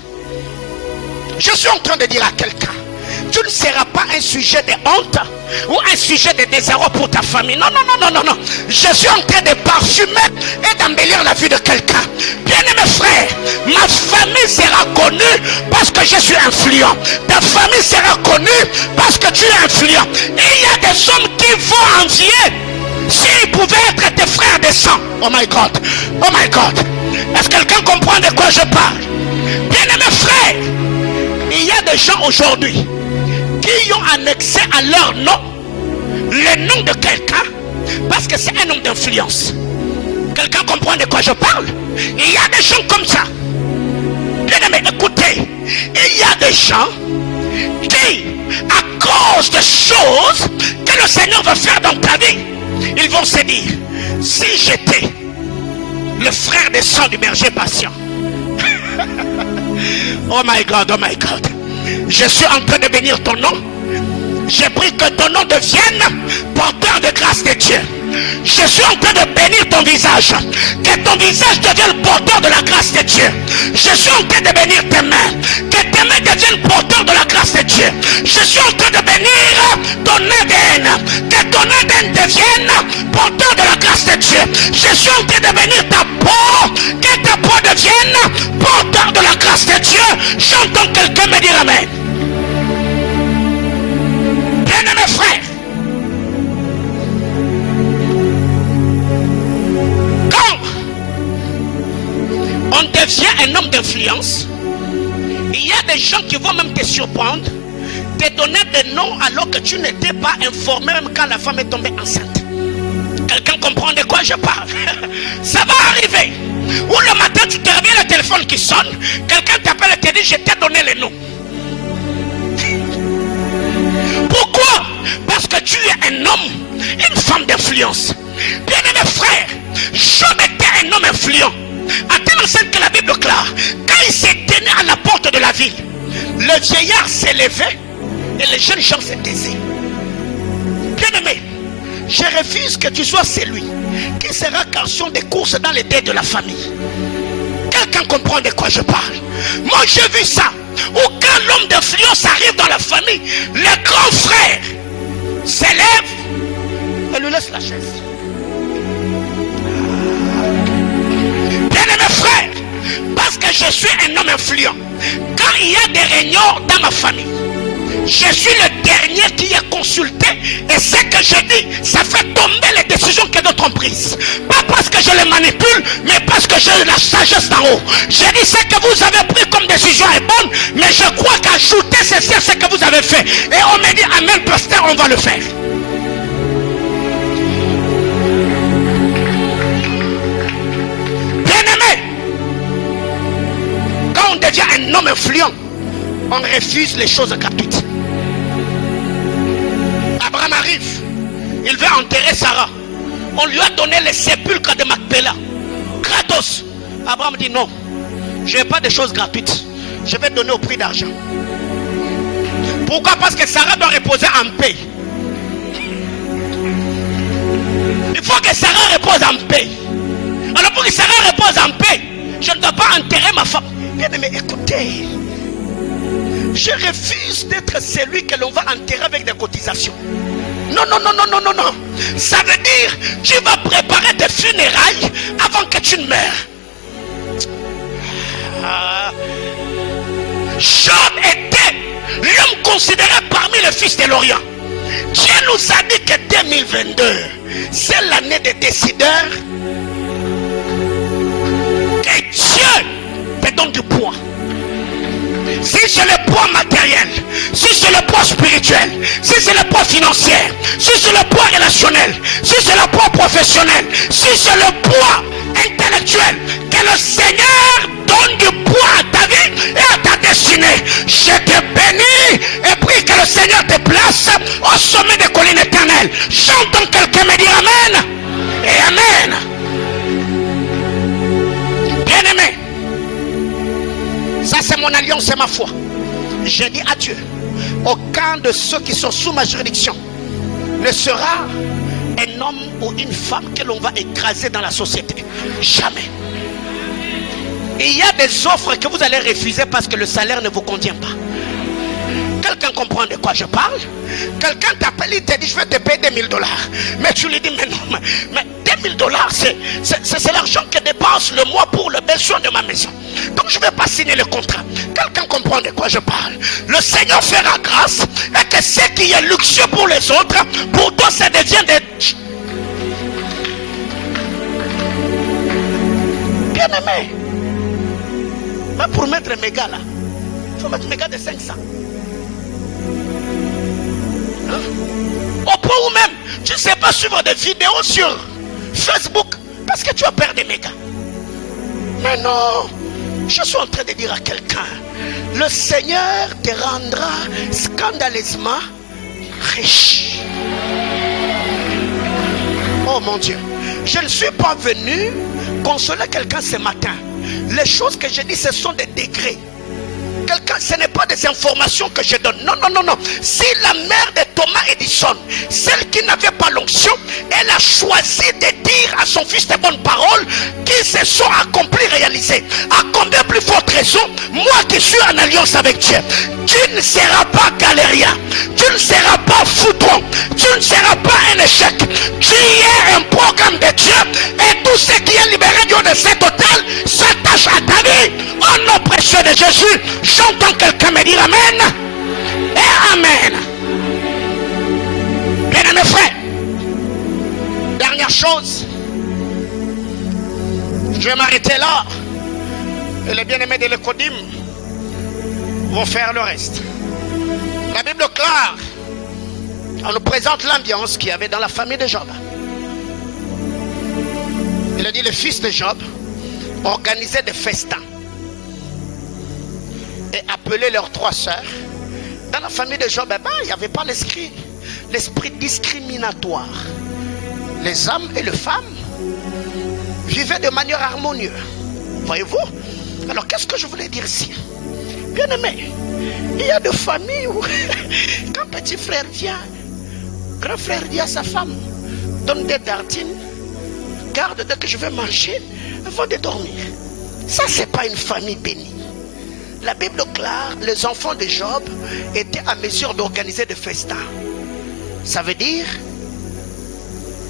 Je suis en train de dire à quelqu'un, tu ne seras pas un sujet de honte ou un sujet de désarroi pour ta famille. Non, non, non, non, non, non. Je suis en train de parfumer et d'embellir la vie de quelqu'un. Bien-aimés frères, ma famille sera connue parce que je suis influent. Ta famille sera connue parce que tu es influent. Et il y a des hommes qui vont envier s'ils pouvaient être tes frères de sang. Oh my God, oh my God. Est-ce que quelqu'un comprend de quoi je parle? Bien-aimés frères, il y a des gens aujourd'hui qui ont annexé à leur nom le nom de quelqu'un parce que c'est un homme d'influence. Quelqu'un comprend de quoi je parle? Il y a des gens comme ça. Bien aimé, écoutez, il y a des gens qui, à cause de choses que le Seigneur va faire dans ta vie, ils vont se dire, si j'étais le frère des sang du berger patient, oh my God, oh my God, je suis en train de bénir ton nom. Je prie que ton nom devienne porteur de grâce de Dieu. Je suis en train de bénir ton visage. Que ton visage devienne porteur de la grâce de Dieu. Je suis en train de bénir tes mains. Que tes mains deviennent porteurs de la grâce de Dieu. Je suis en train de bénir ton ADN. Que ton ADN devienne porteur de la grâce de Dieu. Je suis en train de bénir ta peau. Que ta peau devienne porteur de la grâce de Dieu. J'entends quelqu'un me dire amen. Bien-aimés frères, on devient un homme d'influence, il y a des gens qui vont même te surprendre, te donner des noms alors que tu n'étais pas informé même quand la femme est tombée enceinte. Quelqu'un comprend de quoi je parle? Ça va arriver. Ou le matin tu te réveilles, le téléphone qui sonne, quelqu'un t'appelle et te dit je t'ai donné les noms. Pourquoi? Parce que tu es un homme, une femme d'influence. Bien-aimés frères, Job était un homme influent. À tel enseigne que la Bible déclare, quand il s'est tenu à la porte de la ville, le vieillard s'est levé et les jeunes gens s'est taisés. Bien-aimé, je refuse que tu sois celui qui sera question des courses dans les dés de la famille. Quelqu'un comprend de quoi je parle? Moi j'ai vu ça, où quand l'homme d'influence arrive dans la famille, le grand frère s'élève et lui laisse la chaise. Bien-aimés frères, parce que je suis un homme influent, quand il y a des réunions dans ma famille, je suis le dernier qui est consulté, et ce que je dis, ça fait tomber les décisions que d'autres ont prises. Pas parce que je les manipule, mais parce que j'ai la sagesse d'en haut. Je dis ce que vous avez pris comme décision est bonne, mais je crois qu'ajouter ceci à ce que vous avez fait. Et on me dit amen pasteur, on va le faire. Bien-aimé, quand on devient un homme influent, on refuse les choses gratuites. Abraham arrive, il veut enterrer Sarah. On lui a donné le sépulcre de Macpéla, gratos. Abraham dit non, je n'ai pas de choses gratuites, je vais donner au prix d'argent. Pourquoi? Parce que Sarah doit reposer en paix. Il faut que Sarah repose en paix. Alors pour que Sarah repose en paix, je ne dois pas enterrer ma femme. Bien aimé, écoutez, je refuse d'être celui que l'on va enterrer avec des cotisations. Non, non, non, non, non, non, non. Ça veut dire, tu vas préparer tes funérailles avant que tu ne meurs. Job était l'homme considéré parmi les fils de l'Orient. Dieu nous a dit que 2022, c'est l'année des décideurs. Et Dieu te donne du poids. Si c'est le poids matériel, si c'est le poids spirituel, si c'est le poids financier, si c'est le poids relationnel, si c'est le poids professionnel, si c'est le poids intellectuel, que le Seigneur donne du poids à ta vie et à ta destinée. Je te bénis et prie que le Seigneur te place au sommet des collines éternelles. J'entends quelqu'un me dire amen et amen. Bien-aimé, ça c'est mon alliance, c'est ma foi. Je dis à Dieu, aucun de ceux qui sont sous ma juridiction ne sera un homme ou une femme que l'on va écraser dans la société. Jamais. Et il y a des offres que vous allez refuser parce que le salaire ne vous convient pas. Quelqu'un comprend de quoi je parle? Quelqu'un t'appelle, il te dit je vais te payer $2000. Mais tu lui dis mais non, mais $2000 c'est l'argent que dépense le mois pour le besoin de ma maison. Donc je ne vais pas signer le contrat. Quelqu'un comprend de quoi je parle? Le Seigneur fera grâce et que ce qui est luxueux pour les autres, pour toi ça devient des... Bien aimé, même pour mettre méga là, il faut mettre méga de 500. Au point où même tu ne sais pas suivre des vidéos sur Facebook parce que tu as peur des mégas. Mais non, je suis en train de dire à quelqu'un, le Seigneur te rendra scandaleusement riche. Oh mon Dieu, je ne suis pas venu consoler quelqu'un ce matin. Les choses que je dis, ce sont des degrés. Quelqu'un, ce n'est pas des informations que je donne. Non, non, non, non. Si la mère de Thomas Edison, celle qui n'avait pas l'onction, elle a choisi de dire à son fils des bonnes paroles qui se sont accomplies, réalisées. À combien plus forte raison, moi qui suis en alliance avec Dieu, tu ne seras pas galérien, tu ne seras pas foudron, tu ne seras pas un échec. Tu es un programme de Dieu et tout ce qui est libéré du haut de cet hôtel s'attache à ta vie. Au nom précieux de Jésus, j'entends quelqu'un me dire Amen et Amen. Bien-aimés frères, dernière chose, je vais m'arrêter là et les bien-aimés de l'Ecodim vont faire le reste. La Bible claire, on nous présente l'ambiance qu'il y avait dans la famille de Job. Il a dit les fils de Job organisaient des festins et appelaient leurs 3 sœurs. Dans la famille de Job, il n'y avait pas l'esprit discriminatoire. Les hommes et les femmes vivaient de manière harmonieuse. Voyez-vous? Alors qu'est-ce que je voulais dire ici? Bien aimé, il y a des familles où quand petit frère vient, grand frère dit à sa femme, donne des tartines, garde dès que je vais manger avant de dormir. Ça, c'est pas une famille bénie. La Bible claire, les enfants de Job étaient à mesure d'organiser des festins. Ça veut dire,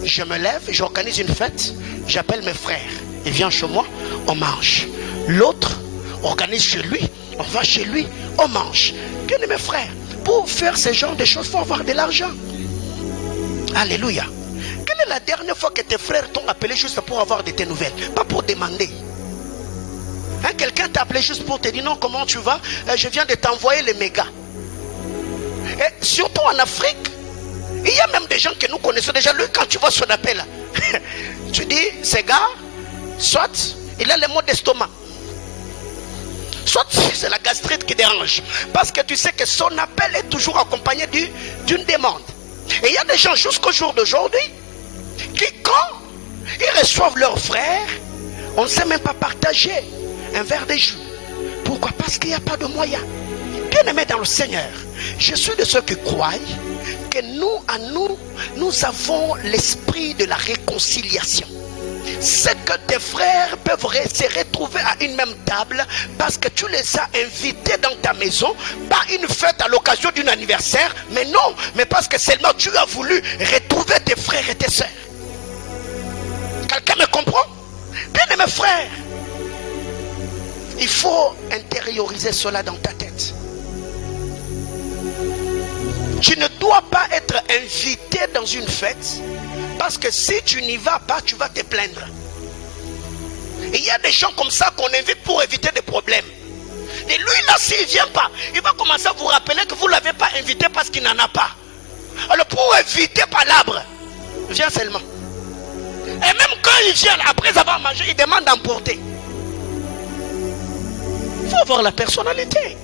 je me lève, j'organise une fête, j'appelle mes frères, ils viennent chez moi, on mange. L'autre organise chez lui, on va chez lui, on mange. Bien mes frères, pour faire ce genre de choses, il faut avoir de l'argent. Alléluia. Quelle est la dernière fois que tes frères t'ont appelé juste pour avoir de tes nouvelles, pas pour demander? Hein, quelqu'un t'a appelé juste pour te dire non, comment tu vas? Je viens de t'envoyer les mégas. Et surtout en Afrique, il y a même des gens que nous connaissons déjà. Lui, quand tu vois son appel, tu dis, ce gars, soit il a les maux d'estomac, soit c'est la gastrite qui dérange. Parce que tu sais que son appel est toujours accompagné d'une demande. Et il y a des gens jusqu'au jour d'aujourd'hui qui, quand ils reçoivent leurs frères, on ne sait même pas partager un verre de jus. Pourquoi? Parce qu'il n'y a pas de moyens. Bien aimé dans le Seigneur, je suis de ceux qui croient que nous avons l'esprit de la réconciliation. C'est que tes frères peuvent se retrouver à une même table parce que tu les as invités dans ta maison, pas une fête à l'occasion d'un anniversaire, mais non, mais parce que seulement tu as voulu retrouver tes frères et tes sœurs. Quelqu'un me comprend? Bien aimé frère, il faut intérioriser cela dans ta tête. Tu ne dois pas être invité dans une fête parce que si tu n'y vas pas, tu vas te plaindre. Et il y a des gens comme ça qu'on invite pour éviter des problèmes. Et lui là, s'il ne vient pas, il va commencer à vous rappeler que vous ne l'avez pas invité parce qu'il n'en a pas. Alors pour éviter par l'arbre, viens seulement. Et même quand il vient, après avoir mangé, il demande d'emporter. Il faut avoir la personnalité.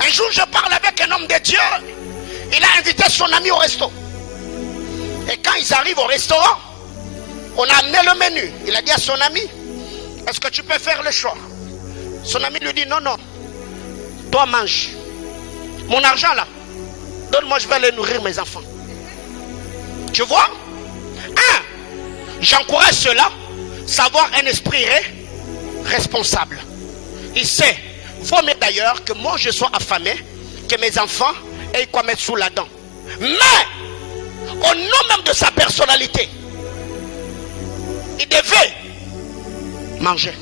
Un jour, je parle avec un homme de Dieu. Il a invité son ami au resto. Et quand ils arrivent au restaurant, on a amené le menu. Il a dit à son ami, est-ce que tu peux faire le choix? Son ami lui dit, non, non. Toi, mange. Mon argent là, donne-moi, je vais aller nourrir mes enfants. Tu vois? J'encourage cela, savoir un esprit responsable. Il sait, vaut mieux d'ailleurs que moi je sois affamé, que mes enfants aient quoi mettre sous la dent. Mais, au nom même de sa personnalité, il devait manger.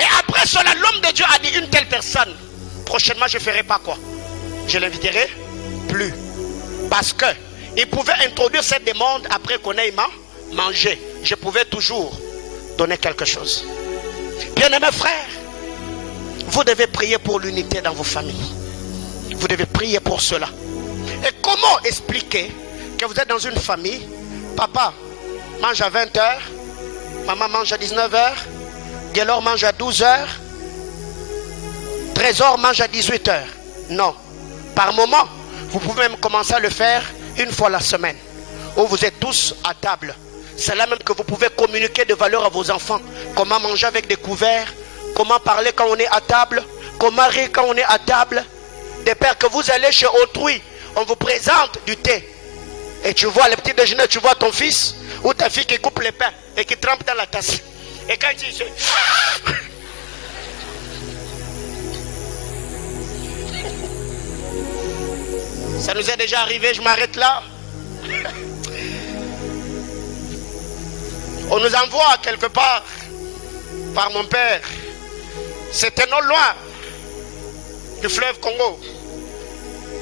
Et après cela, l'homme de Dieu a dit, une telle personne, prochainement je ne ferai pas quoi? Je ne l'inviterai plus. Parce que il pouvait introduire cette demande après qu'on ait mangé. Je pouvais toujours donner quelque chose. Bien-aimés frères, vous devez prier pour l'unité dans vos familles. Vous devez prier pour cela. Et comment expliquer que vous êtes dans une famille, papa mange à 20h, maman mange à 19h, Guélor mange à 12h, Trésor mange à 18h. Non. Par moment, vous pouvez même commencer à le faire une fois la semaine, où vous êtes tous à table. C'est là même que vous pouvez communiquer des valeurs à vos enfants. Comment manger avec des couverts, comment parler quand on est à table, comment rire quand on est à table. De peur que vous allez chez autrui, on vous présente du thé. Et tu vois le petit déjeuner, tu vois ton fils ou ta fille qui coupe les pains et qui trempe dans la tasse. Et quand il dit... Ça nous est déjà arrivé, je m'arrête là. On nous envoie quelque part par mon père. C'était non loin du fleuve Congo.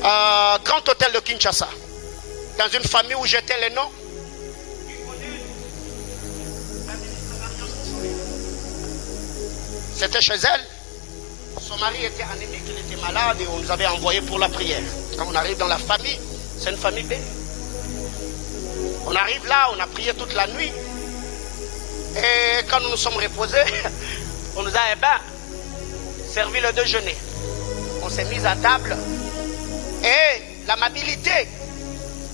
Grand hôtel de Kinshasa. Dans une famille où j'étais les noms. C'était chez elle. Son mari était anémique, il était malade et on nous avait envoyé pour la prière. Quand on arrive dans la famille, c'est une famille bénie. On arrive là, on a prié toute la nuit. Et quand nous nous sommes reposés, on nous a servi le déjeuner. On s'est mis à table. Et l'amabilité,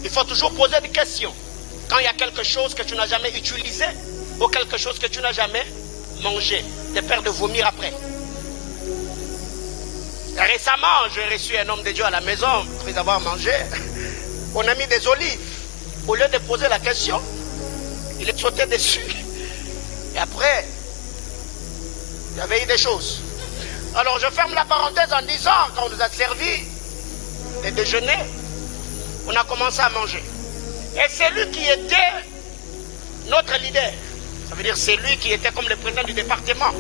il faut toujours poser des questions. Quand il y a quelque chose que tu n'as jamais utilisé ou quelque chose que tu n'as jamais mangé, de peur de vomir après. Et récemment, j'ai reçu un homme de Dieu à la maison, après avoir mangé. On a mis des olives. Au lieu de poser la question, il est sauté dessus. Et après, il y avait eu des choses. Alors je ferme la parenthèse en disant, quand on nous a servi le déjeuner, on a commencé à manger. Et c'est lui qui était notre leader. Ça veut dire c'est lui qui était comme le président du département.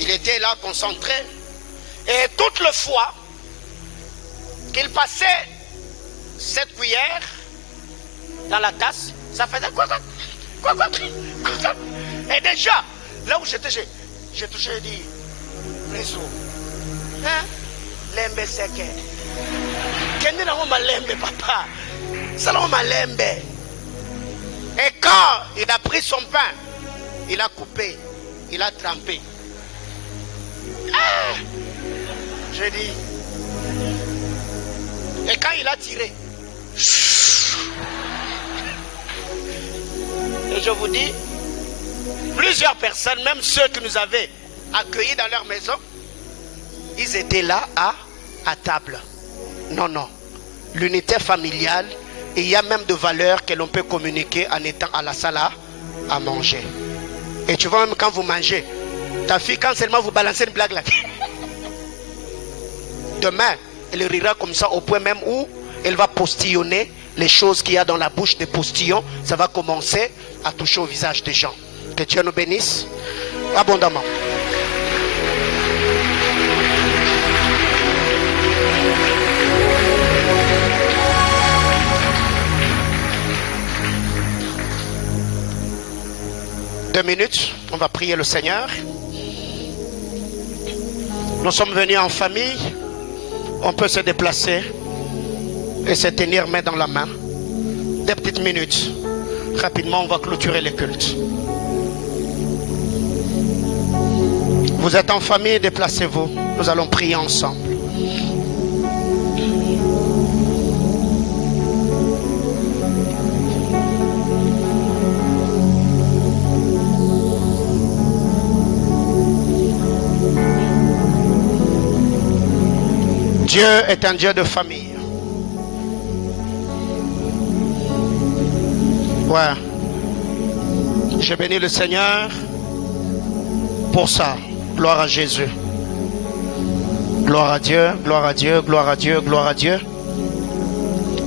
Il était là concentré. Et toute le fois qu'il passait cette cuillère dans la tasse, ça faisait quoi. Et déjà, là où j'étais, j'ai touché et dit, réseau, hein, lembe seke. Kendi na ma lembe papa, ça na ma lembe. Et quand il a pris son pain, il a coupé, il a trempé. Ah, j'ai dit. Et quand il a tiré, et je vous dis, plusieurs personnes, même ceux qui nous avaient accueillis dans leur maison, ils étaient là à table. Non, non. L'unité familiale, il y a même de valeurs que l'on peut communiquer en étant à la salle à manger. Et tu vois, même quand vous mangez, ta fille, quand seulement vous balancez une blague là, demain, elle rira comme ça au point même où elle va postillonner les choses qu'il y a dans la bouche des postillons. Ça va commencer à toucher au visage des gens. Que Dieu nous bénisse abondamment. Deux minutes, on va prier le Seigneur. Nous sommes venus en famille. On peut se déplacer et se tenir main dans la main. Des petites minutes. Rapidement, on va clôturer le culte. Vous êtes en famille, déplacez-vous. Nous allons prier ensemble. Dieu est un Dieu de famille. Ouais. Je bénis le Seigneur pour ça. Gloire à Jésus. Gloire à Dieu, gloire à Dieu, gloire à Dieu, gloire à Dieu.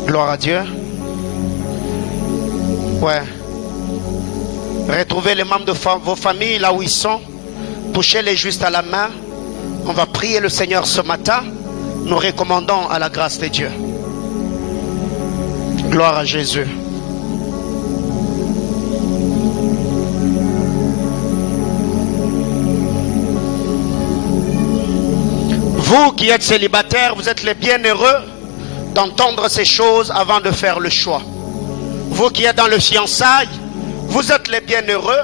Gloire à Dieu. Ouais. Retrouvez les membres de vos familles là où ils sont. Touchez-les juste à la main. On va prier le Seigneur ce matin. Nous recommandons à la grâce de Dieu. Gloire à Jésus. Vous qui êtes célibataires, vous êtes les bienheureux d'entendre ces choses avant de faire le choix. Vous qui êtes dans le fiançailles, vous êtes les bienheureux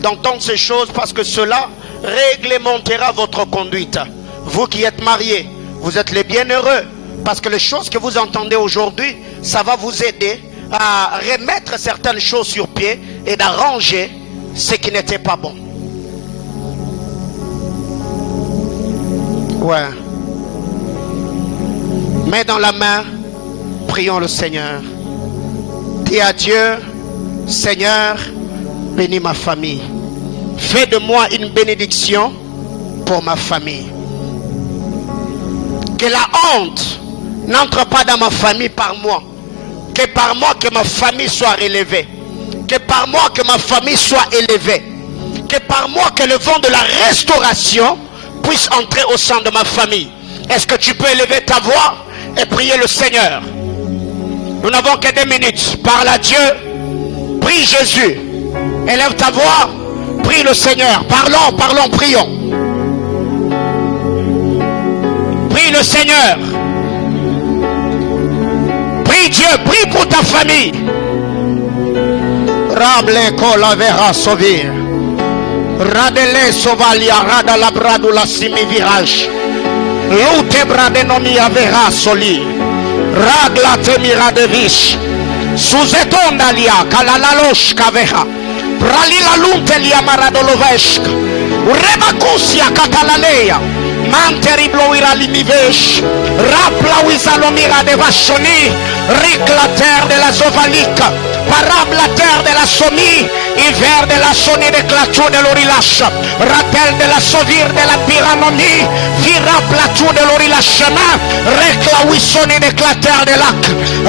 d'entendre ces choses parce que cela réglementera votre conduite. Vous qui êtes mariés, vous êtes les bienheureux parce que les choses que vous entendez aujourd'hui, ça va vous aider à remettre certaines choses sur pied et d'arranger ce qui n'était pas bon. Ouais. Mets dans la main Prions le Seigneur. Dis à Dieu, Seigneur, bénis ma famille. Fais de moi une bénédiction pour ma famille. Que la honte n'entre pas dans ma famille par moi. Que par moi que ma famille soit relevée. Que par moi que ma famille soit élevée. Que par moi que le vent de la restauration puisse entrer au sein de ma famille. Est-ce que tu peux élever ta voix et prier le Seigneur? Nous n'avons que 2 minutes. Parle à Dieu. Prie Jésus. Élève ta voix. Prie le Seigneur. Parlons, parlons, prions. Prie le Seigneur. Prie Dieu. Prie pour ta famille. Rable colavera sovir. Radele sovalia rada labradula simi virage. Lute bradenomi avera soli. Ragla temira de vish. Suzetondalia kalalalosh kaveha. Pralila luntelia maradoloveshk. Remakusia katalaleya. Manteribloira limivesh. Rapla wizalomira de vachoni. Ric la terre de la zovalique. Parable la terre de la Somi, hiver de la Soni de Clatou de l'Orilache, rappel de la Sovir de la Piranomie, Vira Platou de l'Orilachema, Recla Wissoni de Clater de Lac,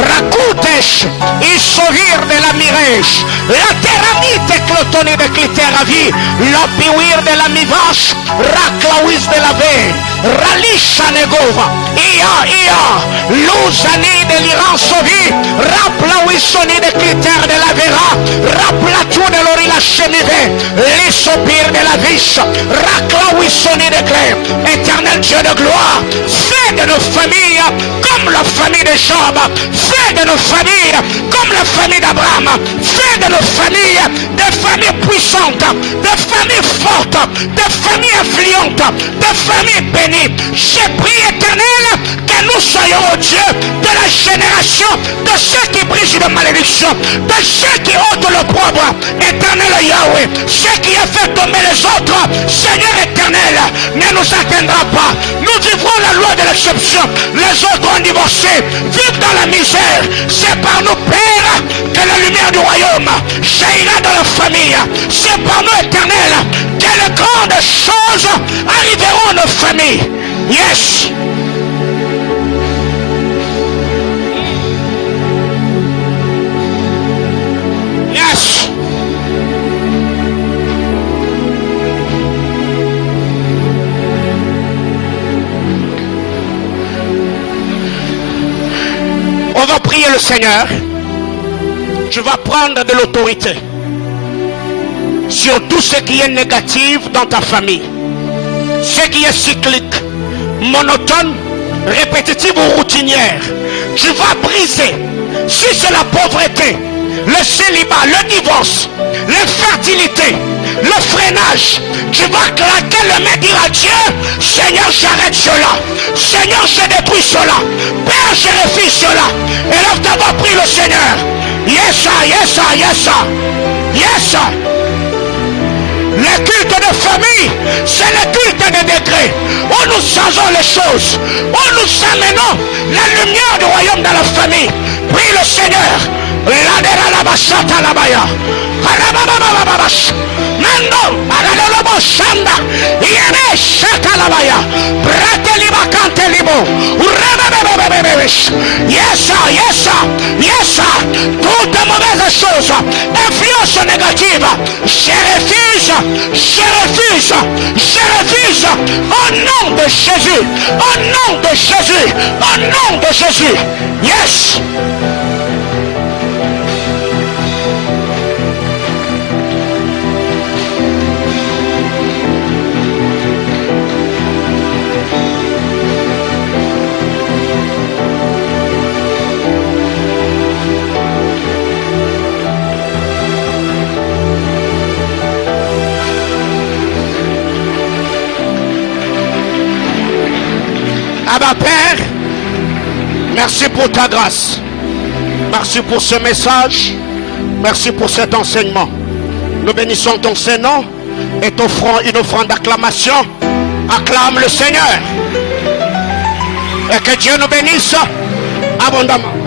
Rakoutesh, Isovir de la Mirèche, la Terramite Clotoni de Cliteravi, l'Opiwir de la Mivache, Raklawis de la Baie, Ralisha Negova, Ia, Louzani de l'Iran Sovi, Rapla Wissoni de Cliteravi, de la Vera, Raplatou de l'Orila Chemivé, les soupirs de la Viche, Racla Wissoni de Clé, éternel Dieu de gloire, fais de nos familles comme la famille de Job, fais de nos familles comme la famille d'Abraham, fais de nos familles des familles puissantes, des familles fortes, des familles influentes, des familles bénies. J'ai prié, éternel, que nous soyons au Dieu de la génération de ceux qui brisent de malédiction, de ceux qui ôtent le pauvre, éternel Yahweh, ceux qui a fait tomber les autres, Seigneur éternel, ne nous atteindra pas. Nous vivrons la loi de l'exception. Les autres ont divorcé, vivent dans la misère. C'est par nous, Père, que la lumière du royaume jaillira dans la famille. C'est par nous, éternel, que les grandes choses arriveront à nos familles. Yes. Yes. On va prier le Seigneur. Tu vas prendre de l'autorité sur tout ce qui est négatif dans ta famille, ce qui est cyclique, monotone, répétitive ou routinière. Tu vas briser. Si c'est la pauvreté, le célibat, le divorce, l'infertilité, le freinage, tu vas claquer le main, dire à Dieu, Seigneur, j'arrête cela. Seigneur, je détruis cela. Père, je refuse cela. Et là, tu vas prier le Seigneur. Yes, sir, yes, sir, yes, sir. Yes, sir. Le culte de famille, c'est le culte de degrés. Où nous changeons les choses. Où nous amenons la lumière du royaume dans la famille. Prie le Seigneur. Mando, Agalolobo Shanda, Yene Shakalabaya, Brateliba Cantelibo, yes, sir, yes, sir, yes, sir. Toutes mauvaises choses, influence négative, je refuse, je refuse, je refuse, au nom de Jésus, au nom de Jésus, au nom de Jésus, yes. Abba Père, merci pour ta grâce. Merci pour ce message. Merci pour cet enseignement. Nous bénissons ton Saint-Nom et t'offrons une offrande d'acclamation. Acclame le Seigneur. Et que Dieu nous bénisse abondamment.